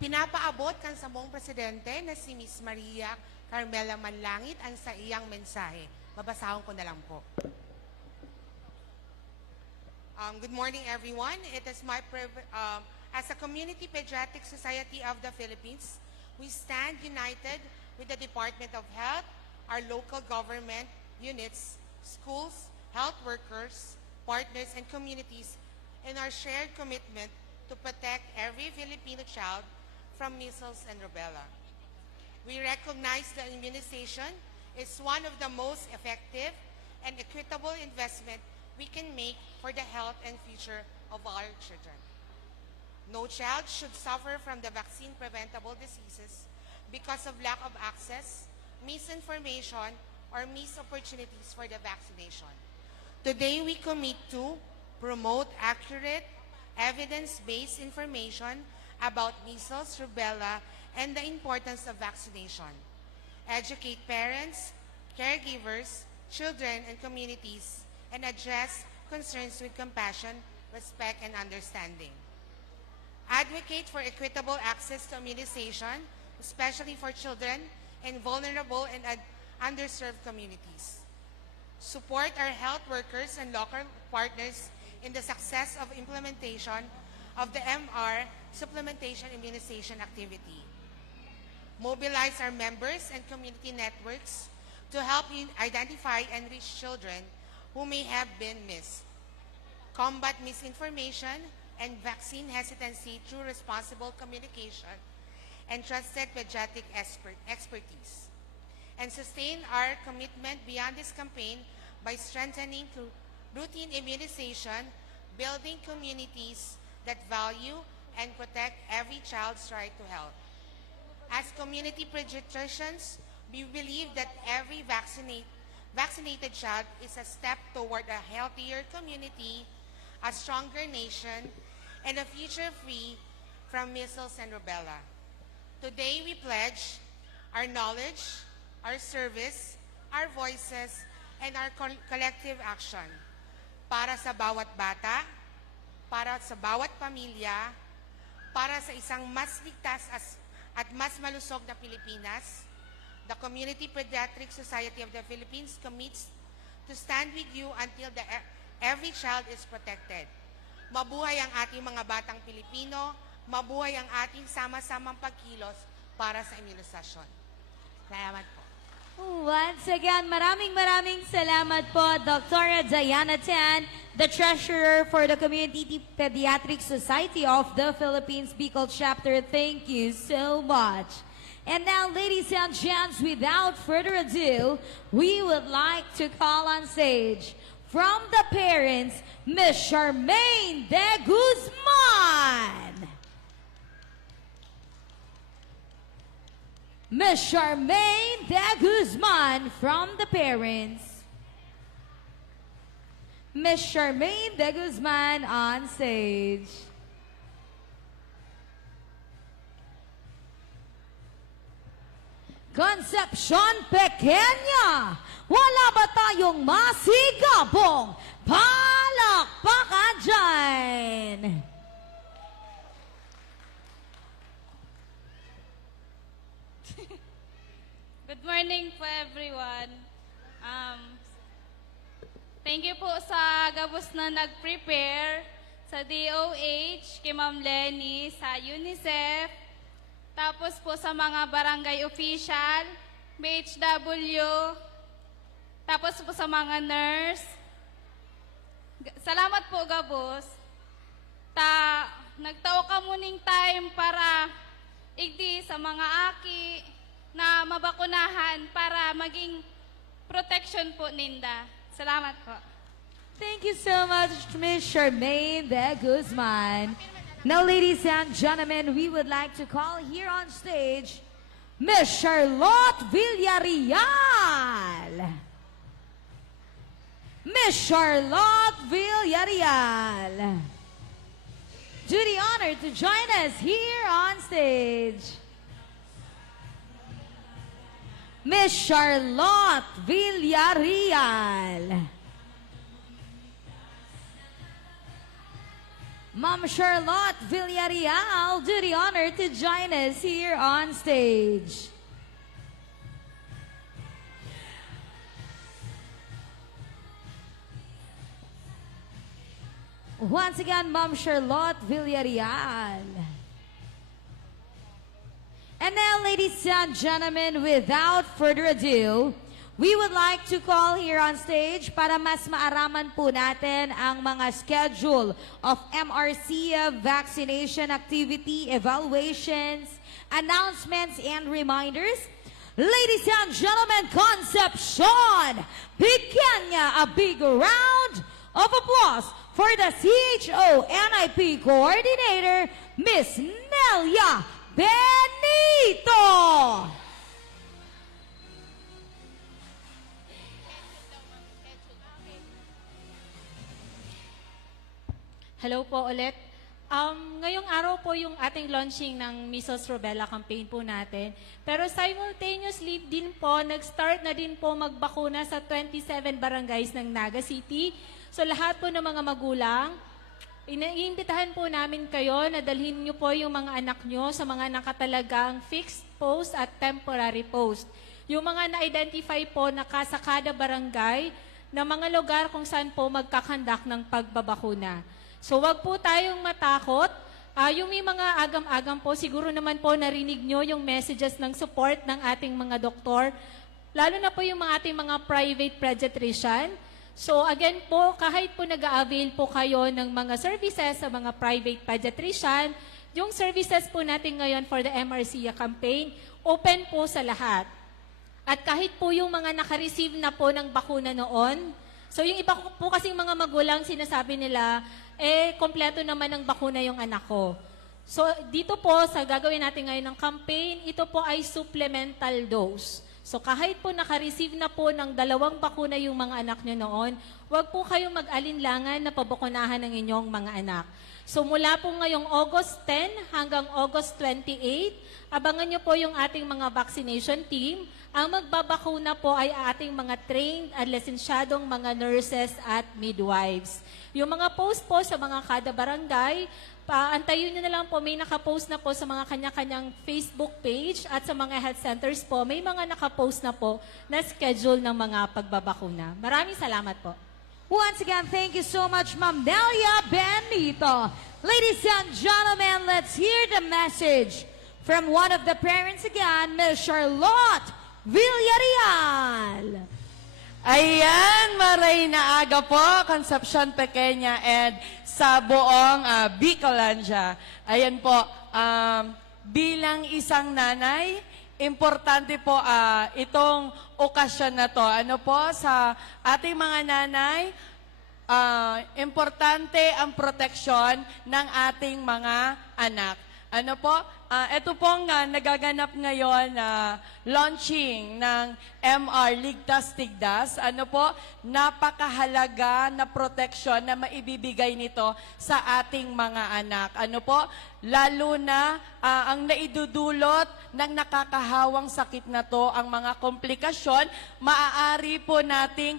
Pinapaabot kan sa mong presidente na si Miss Maria Carmela Manlangit ang sa iyang mensahe. Babasahon ko na lang po. Good morning, everyone. It is my privilege, as a Community Pediatric Society of the Philippines, we stand united with the Department of Health, our local government units, schools, health workers, partners, and communities in our shared commitment to protect every Filipino child from measles and rubella. We recognize that immunization is one of the most effective and equitable investment we can make for the health and future of our children. No child should suffer from the vaccine-preventable diseases because of lack of access, misinformation, or missed opportunities for the vaccination. Today, we commit to promote accurate, evidence-based information about measles, rubella, and the importance of vaccination. Educate parents, caregivers, children, and communities, and address concerns with compassion, respect, and understanding. Advocate for equitable access to immunization, especially for children in vulnerable and underserved communities. Support our health workers and local partners in the success of implementation of the MR supplementation immunization activity. Mobilize our members and community networks to help identify and reach children who may have been missed. Combat misinformation and vaccine hesitancy through responsible communication and trusted pediatric expertise. And sustain our commitment beyond this campaign by strengthening routine immunization, building communities that value and protect every child's right to health. As community pediatricians, we believe that every vaccinated child is a step toward a healthier community, a stronger nation, and a future free from measles and rubella. Today, we pledge our knowledge, our service, our voices, and our collective action para sa bawat bata, para sa bawat pamilya, para sa isang mas ligtas at mas malusog na Pilipinas. The Community Pediatric Society of the Philippines commits to stand with you until every child is protected. Mabuhay ang ating mga batang Pilipino, mabuhay ang ating sama-samang pagkilos para sa immunisasyon. Salamat po. Once again, maraming salamat po, Dr. Diana Tan, the Treasurer for the Community Pediatric Society of the Philippines Bicol Chapter. Thank you so much. And now, ladies and gents, without further ado, we would like to call on stage from the parents, Ms. Charmaine De Guzman. Ms. Charmaine De Guzman from the parents. Ms. Charmaine De Guzman on stage. Concepcion Pequeña, wala ba tayong masigabong palakpakan dyan? Good morning po everyone. Thank you po sa gabos na nag-prepare, sa DOH, kay Ma'am Lenny, sa UNICEF, tapos po sa mga barangay official, BHW, tapos po sa mga nurse, Salamat po, Gabos. Nagtao ka muning time para igdi sa mga aki na mabakunahan para maging protection po ninda. Salamat po. Thank you so much, Ms. Charmaine de Guzman. Now, ladies and gentlemen, we would like to call here on stage Miss Charlotte Villarreal. Miss Charlotte Villarreal. Do the honor to join us here on stage. Miss Charlotte Villarreal. Ma'am Charlotte Villarreal, do the honor to join us here on stage. Once again, Ma'am Charlotte Villarreal. And now, ladies and gentlemen, without further ado, we would like to call here on stage para mas maaraman po natin ang mga schedule of MRC vaccination activity, evaluations, announcements, and reminders. Ladies and gentlemen, Concepcion, bigyan niya a big round of applause for the CHO-NIP Coordinator, Miss Nelia Benito. Hello po ulit. Ngayong araw po yung ating launching ng Measles Rubella campaign po natin. Pero simultaneously din po, nag-start na din po magbakuna sa 27 barangays ng Naga City. So lahat po ng mga magulang, iniimbitahan po namin kayo na dalhin nyo po yung mga anak nyo sa mga nakatalagang fixed post at temporary post. Yung mga na-identify po na sa kada barangay na mga lugar kung saan po magkakandak ng pagbabakuna. So wag po tayong matakot. Yung may mga agam-agam po, siguro naman po narinig nyo yung messages ng support ng ating mga doktor. Lalo na po yung ating mga private pediatrician. So again po, kahit po nag-a-avail po kayo ng mga services sa mga private pediatrician, yung services po natin ngayon for the MRCA campaign, open po sa lahat. At kahit po yung mga naka-receive na po ng bakuna noon, so yung iba po kasing mga magulang sinasabi nila, kompleto naman ng bakuna yung anak ko. So dito po sa gagawin natin ngayon ng campaign, ito po ay supplemental dose. So kahit po naka-receive na po ng 2 bakuna yung mga anak nyo noon, huwag po kayong mag-alinlangan na pabakunahan ng inyong mga anak. So mula po ngayong August 10 hanggang August 28, abangan nyo po yung ating mga vaccination team. Ang magbabakuna po ay ating mga trained at lisensyadong mga nurses at midwives. Yung mga post po sa mga kada barangay, antayin nyo na lang po, may nakapost na po sa mga kanya-kanyang Facebook page at sa mga health centers po, may mga nakapost na po na schedule ng mga pagbabakuna. Maraming salamat po. Once again, thank you so much, Ma'am Nelia Benito. Ladies and gentlemen, let's hear the message from one of the parents again, Ms. Charlotte Villarreal. Ayan, maray na aga po, Concepcion Pequeña and sa buong Bicolandia. Ayan po, bilang isang nanay, importante po itong okasyon na to. Ano po, sa ating mga nanay, importante ang proteksyon ng ating mga anak. Ano po? Ito pong nagaganap ngayon na launching ng MR Ligtas Tigdas. Ano po? Napakahalaga na proteksyon na maibibigay nito sa ating mga anak. Ano po? Lalo na ang naidudulot ng nakakahawang sakit na to, ang mga komplikasyon, maaari po nating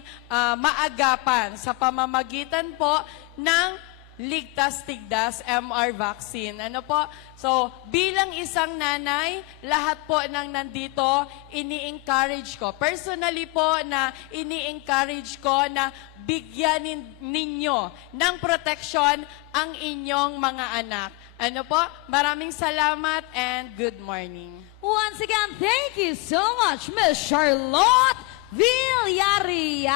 maagapan sa pamamagitan po ng Ligtas Tigdas MR vaccine. Ano po? So, bilang isang nanay, lahat po ng nandito, ini-encourage ko. Personally po na ini-encourage ko na bigyan ninyo ng proteksyon ang inyong mga anak. Ano po? Maraming salamat and good morning. Once again, thank you so much, Ms. Charlotte Villarreal.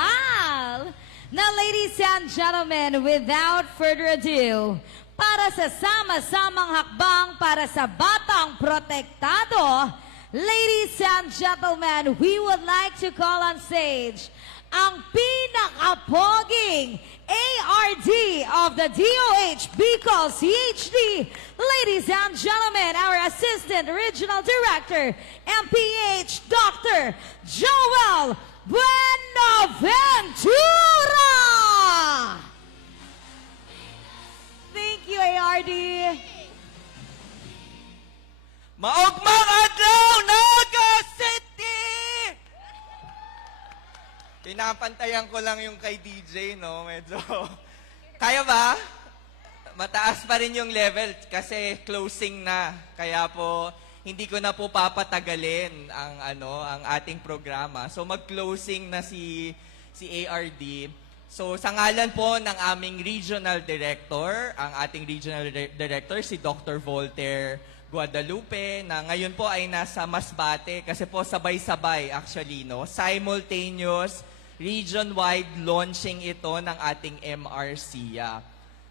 Now, ladies and gentlemen, without further ado, para sa sama-samang hakbang para sa batang protektado, ladies and gentlemen, we would like to call on stage ang pinakapoging ARD of the DOH Bicol CHD. Ladies and gentlemen, our Assistant Regional Director, MPH, Dr. Joel Buenaventura! Thank you, ARD. Maugmang adlaw, Naga City! Pinapantayan ko lang yung kay DJ, no? Medyo, kaya ba? Mataas pa rin yung level kasi closing na. Kaya po, hindi ko na po papatagalin ang ating programa. So mag-closing na si ARD. So sa ngalan po ng aming regional director, ang ating regional director si Dr. Voltaire Guadalupe, na ngayon po ay nasa Masbate kasi po sabay-sabay actually, no? Simultaneous region-wide launching ito ng ating MRCA.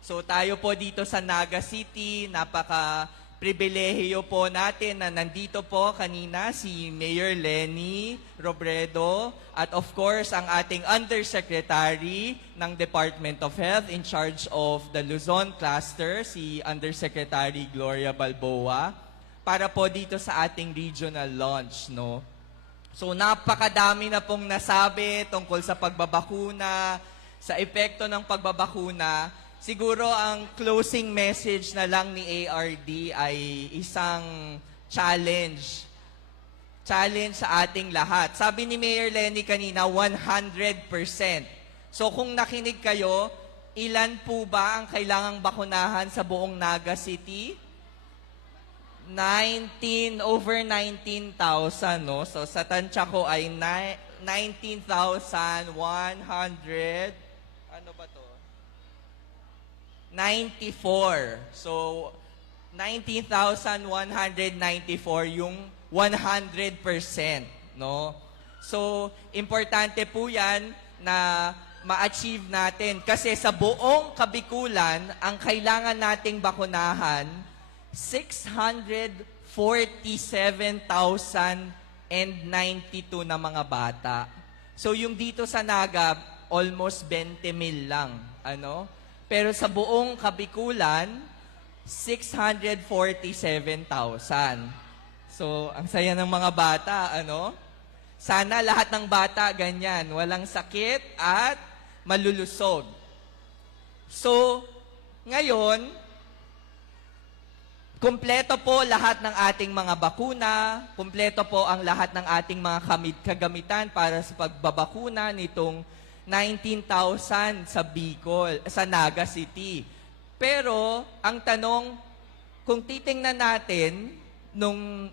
So tayo po dito sa Naga City, napaka-pribilehiyo po natin na nandito po kanina si Mayor Lenny Robredo at of course ang ating Undersecretary ng Department of Health in charge of the Luzon Cluster, si Undersecretary Gloria Balboa, para po dito sa ating regional launch, no? So napakadami na pong nasabi tungkol sa pagbabakuna, sa epekto ng pagbabakuna. Siguro ang closing message na lang ni ARD ay isang challenge. Challenge sa ating lahat. Sabi ni Mayor Lenny kanina, 100%. So kung nakinig kayo, ilan po ba ang kailangang bakunahan sa buong Naga City? Over 19,000, no? So sa tansya ko ay 19,100, ano ba to? 94. So 19,194 yung 100%, no? So importante po yan na ma-achieve natin kasi sa buong Kabikulan, ang kailangan nating bakunahan 647,092 na mga bata. So yung dito sa Naga, almost 20,000 lang. Ano? Pero sa buong Kabikulan, 647,000. So ang saya ng mga bata, ano? Sana lahat ng bata ganyan, walang sakit at malulusog. So, ngayon, kumpleto po lahat ng ating mga bakuna, kumpleto po ang lahat ng ating mga kagamitan para sa pagbabakuna nitong 19,000 sa Bicol, sa Naga City. Pero, ang tanong, kung titingnan natin, nung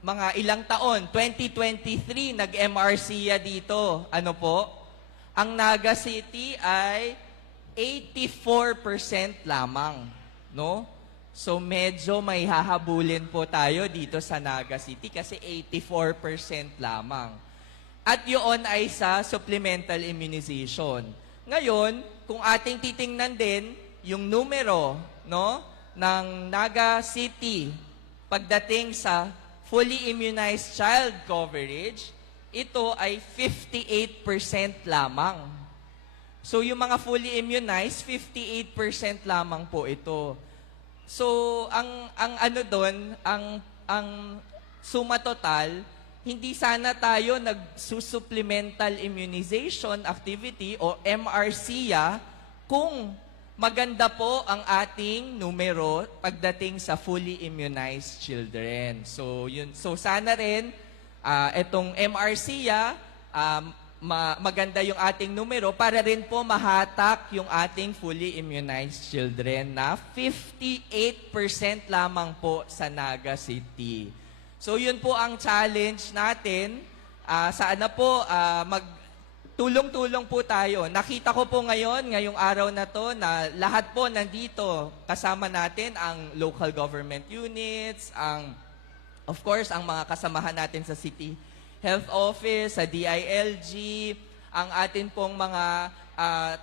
mga ilang taon, 2023, nag-MRCA dito, ano po? Ang Naga City ay 84% lamang, no? So medyo may hahabulin po tayo dito sa Naga City kasi 84% lamang. At yun ay sa supplemental immunization. Ngayon, kung ating titingnan din yung numero, no, ng Naga City pagdating sa fully immunized child coverage, ito ay 58% lamang. So yung mga fully immunized, 58% lamang po ito. So, ang ano doon, ang suma total, hindi sana tayo nagsusupplemental immunization activity o MRCA kung maganda po ang ating numero pagdating sa fully immunized children. So, so sana rin itong MRCA maganda yung ating numero para rin po mahatak yung ating fully immunized children na 58% lamang po sa Naga City. So yun po ang challenge natin. Sana po tulong-tulong po tayo. Nakita ko po ngayong araw na to na lahat po nandito. Kasama natin ang local government units, of course, ang mga kasamahan natin sa city health office, sa DILG, ang atin pong mga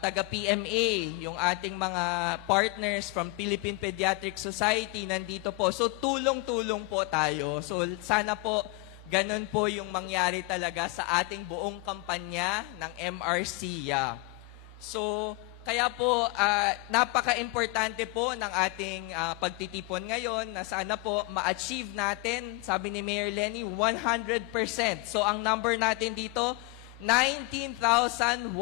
taga-PMA, yung ating mga partners from Philippine Pediatric Society nandito po. So tulong-tulong po tayo. So sana po ganun po yung mangyari talaga sa ating buong kampanya ng MRCIA. So kaya po napaka-importante po ng ating pagtitipon ngayon na sana po ma-achieve natin, sabi ni Mayor Lenny, 100%. So ang number natin dito 19,194.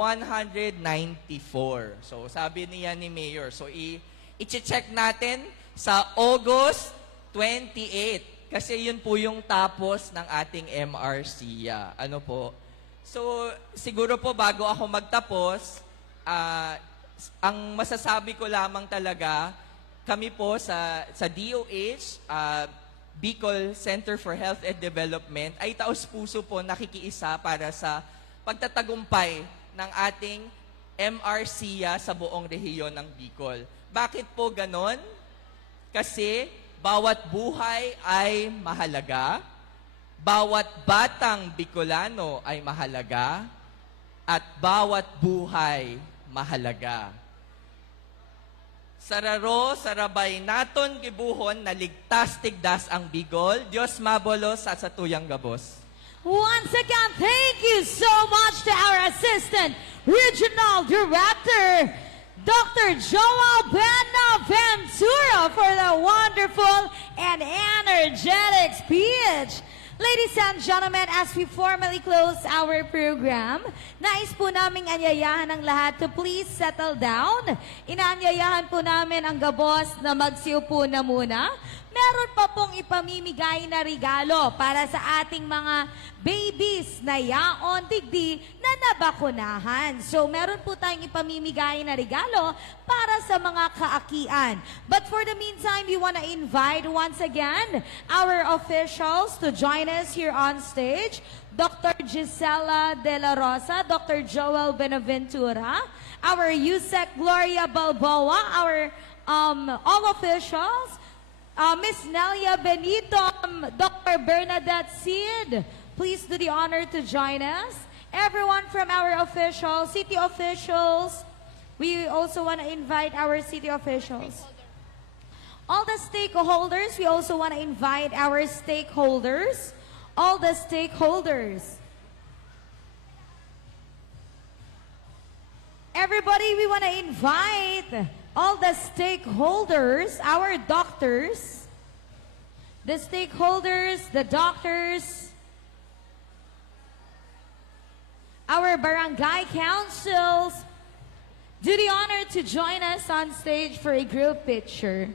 So, sabi niya ni Mayor. So, i-check natin sa August 28. Kasi yun po yung tapos ng ating MRCIA. Ano po? So, siguro po bago ako magtapos, ang masasabi ko lamang talaga, kami po sa DOH, Bicol Center for Health and Development, ay taos-puso po nakikiisa para sa pagtatagumpay ng ating MRCIA sa buong rehiyon ng Bicol. Bakit po ganon? Kasi bawat buhay ay mahalaga, bawat batang Bicolano ay mahalaga, at bawat buhay mahalaga. Sararo, sarabay naton gibuhon na ligtas tigdas ang Bicol. Diyos mabolos sa tuyang gabos. Once again, thank you so much to our Assistant Regional Director, Dr. Joel Benaventura, for the wonderful and energetic speech. Ladies and gentlemen, as we formally close our program, nais po naming anyayahan ang lahat to please settle down. Inaanyayahan po namin ang gabos na magsiupo na muna. Meron pa pong ipamimigay na regalo para sa ating mga babies na yaon digdi na nabakunahan. So meron po tayong ipamimigay na regalo para sa mga kaakian. But for the meantime, we want to invite once again our officials to join us here on stage. Dr. Gisela De La Rosa, Dr. Joel Benaventura, our USEC Gloria Balboa, our all officials, Miss Nelia Benito, Dr. Bernadette Cid, please do the honor to join us. Everyone from our officials, city officials, we also want to invite our city officials. All the stakeholders, we also want to invite our stakeholders. All the stakeholders. Everybody, we want to invite all the stakeholders, our doctors, the stakeholders, the doctors, our barangay councils, do the honor to join us on stage for a group picture.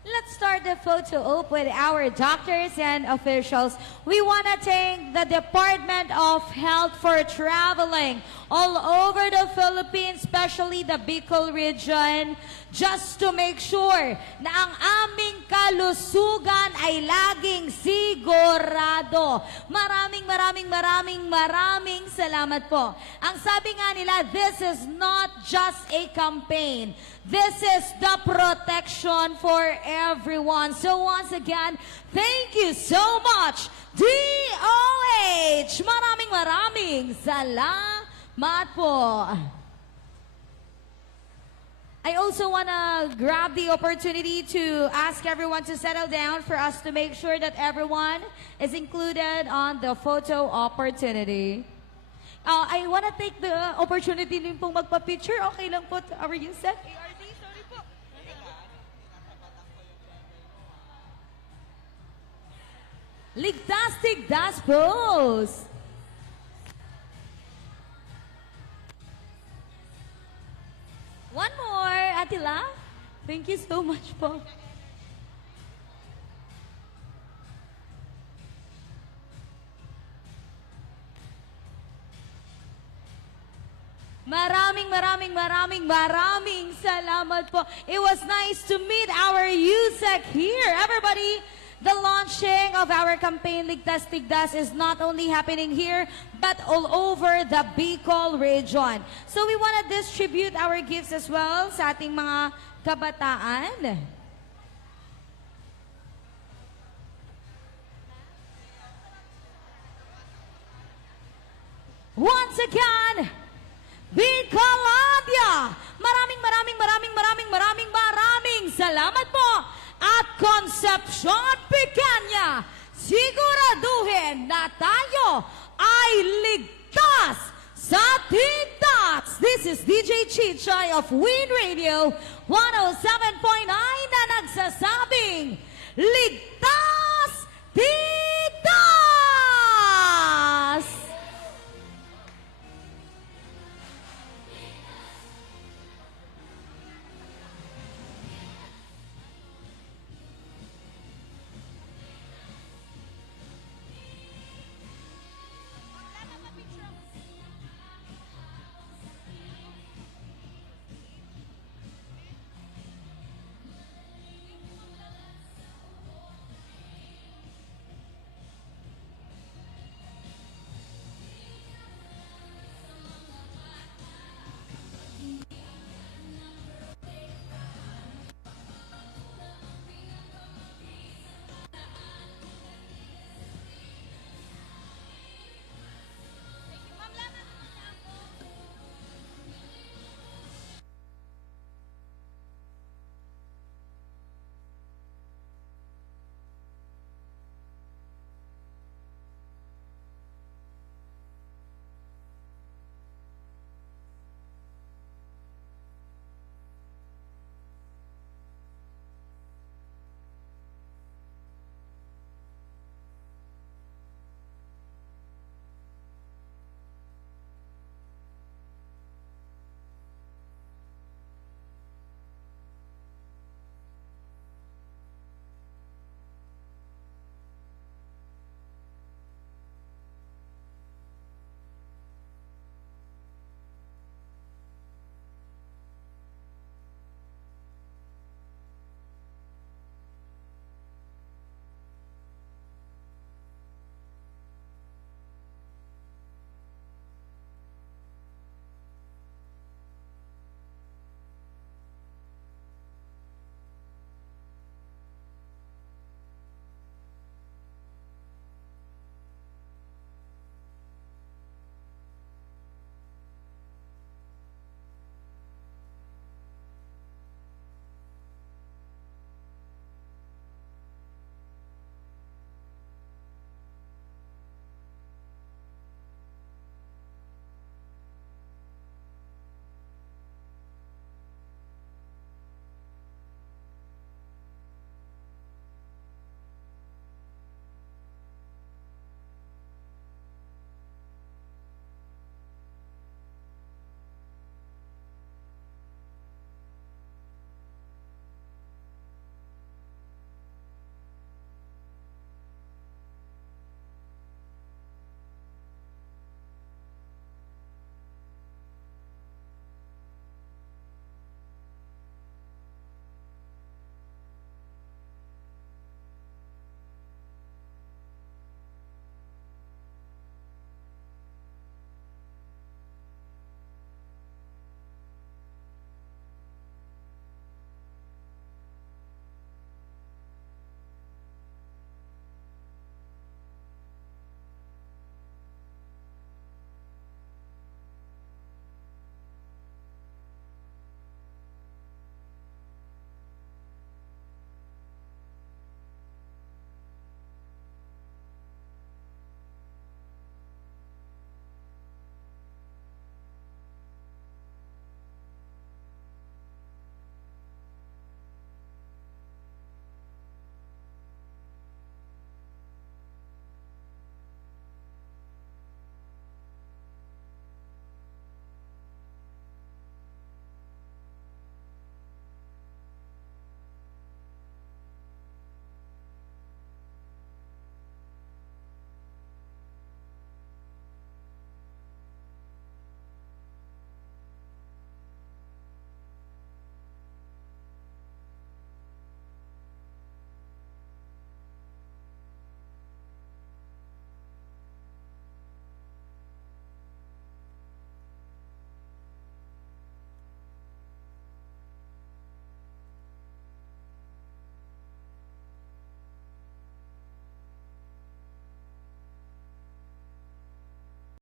Let's start the photo op with our doctors and officials. We want to thank the Department of Health for traveling all over the Philippines, especially the Bicol region, just to make sure na ang aming kalusugan ay laging sigurado. Maraming salamat po. Ang sabi nga nila, this is not just a campaign. This is the protection for everyone. So once again, thank you so much, DOH! Maraming salamat po. I also want to grab the opportunity to ask everyone to settle down for us to make sure that everyone is included on the photo opportunity. I want to take the opportunity din pong magpa-picture. Okay lang po to our USEC. ARD, sorry po. Ligtas tigdas pose. One more, Atila. Thank you so much po. Maraming salamat po. It was nice to meet our USEC here. Everybody, the launching of our campaign Ligtas Tigdas is not only happening here, but all over the Bicol region. So we want to distribute our gifts as well sa ating mga kabataan. Once again, Bicolandia! Maraming salamat po! At Concepcion Pequeña, siguraduhin na tayo ay ligtas sa tigtas! This is DJ Chichay of Win Radio 107.9 na nagsasabing, Ligtas Tigtas!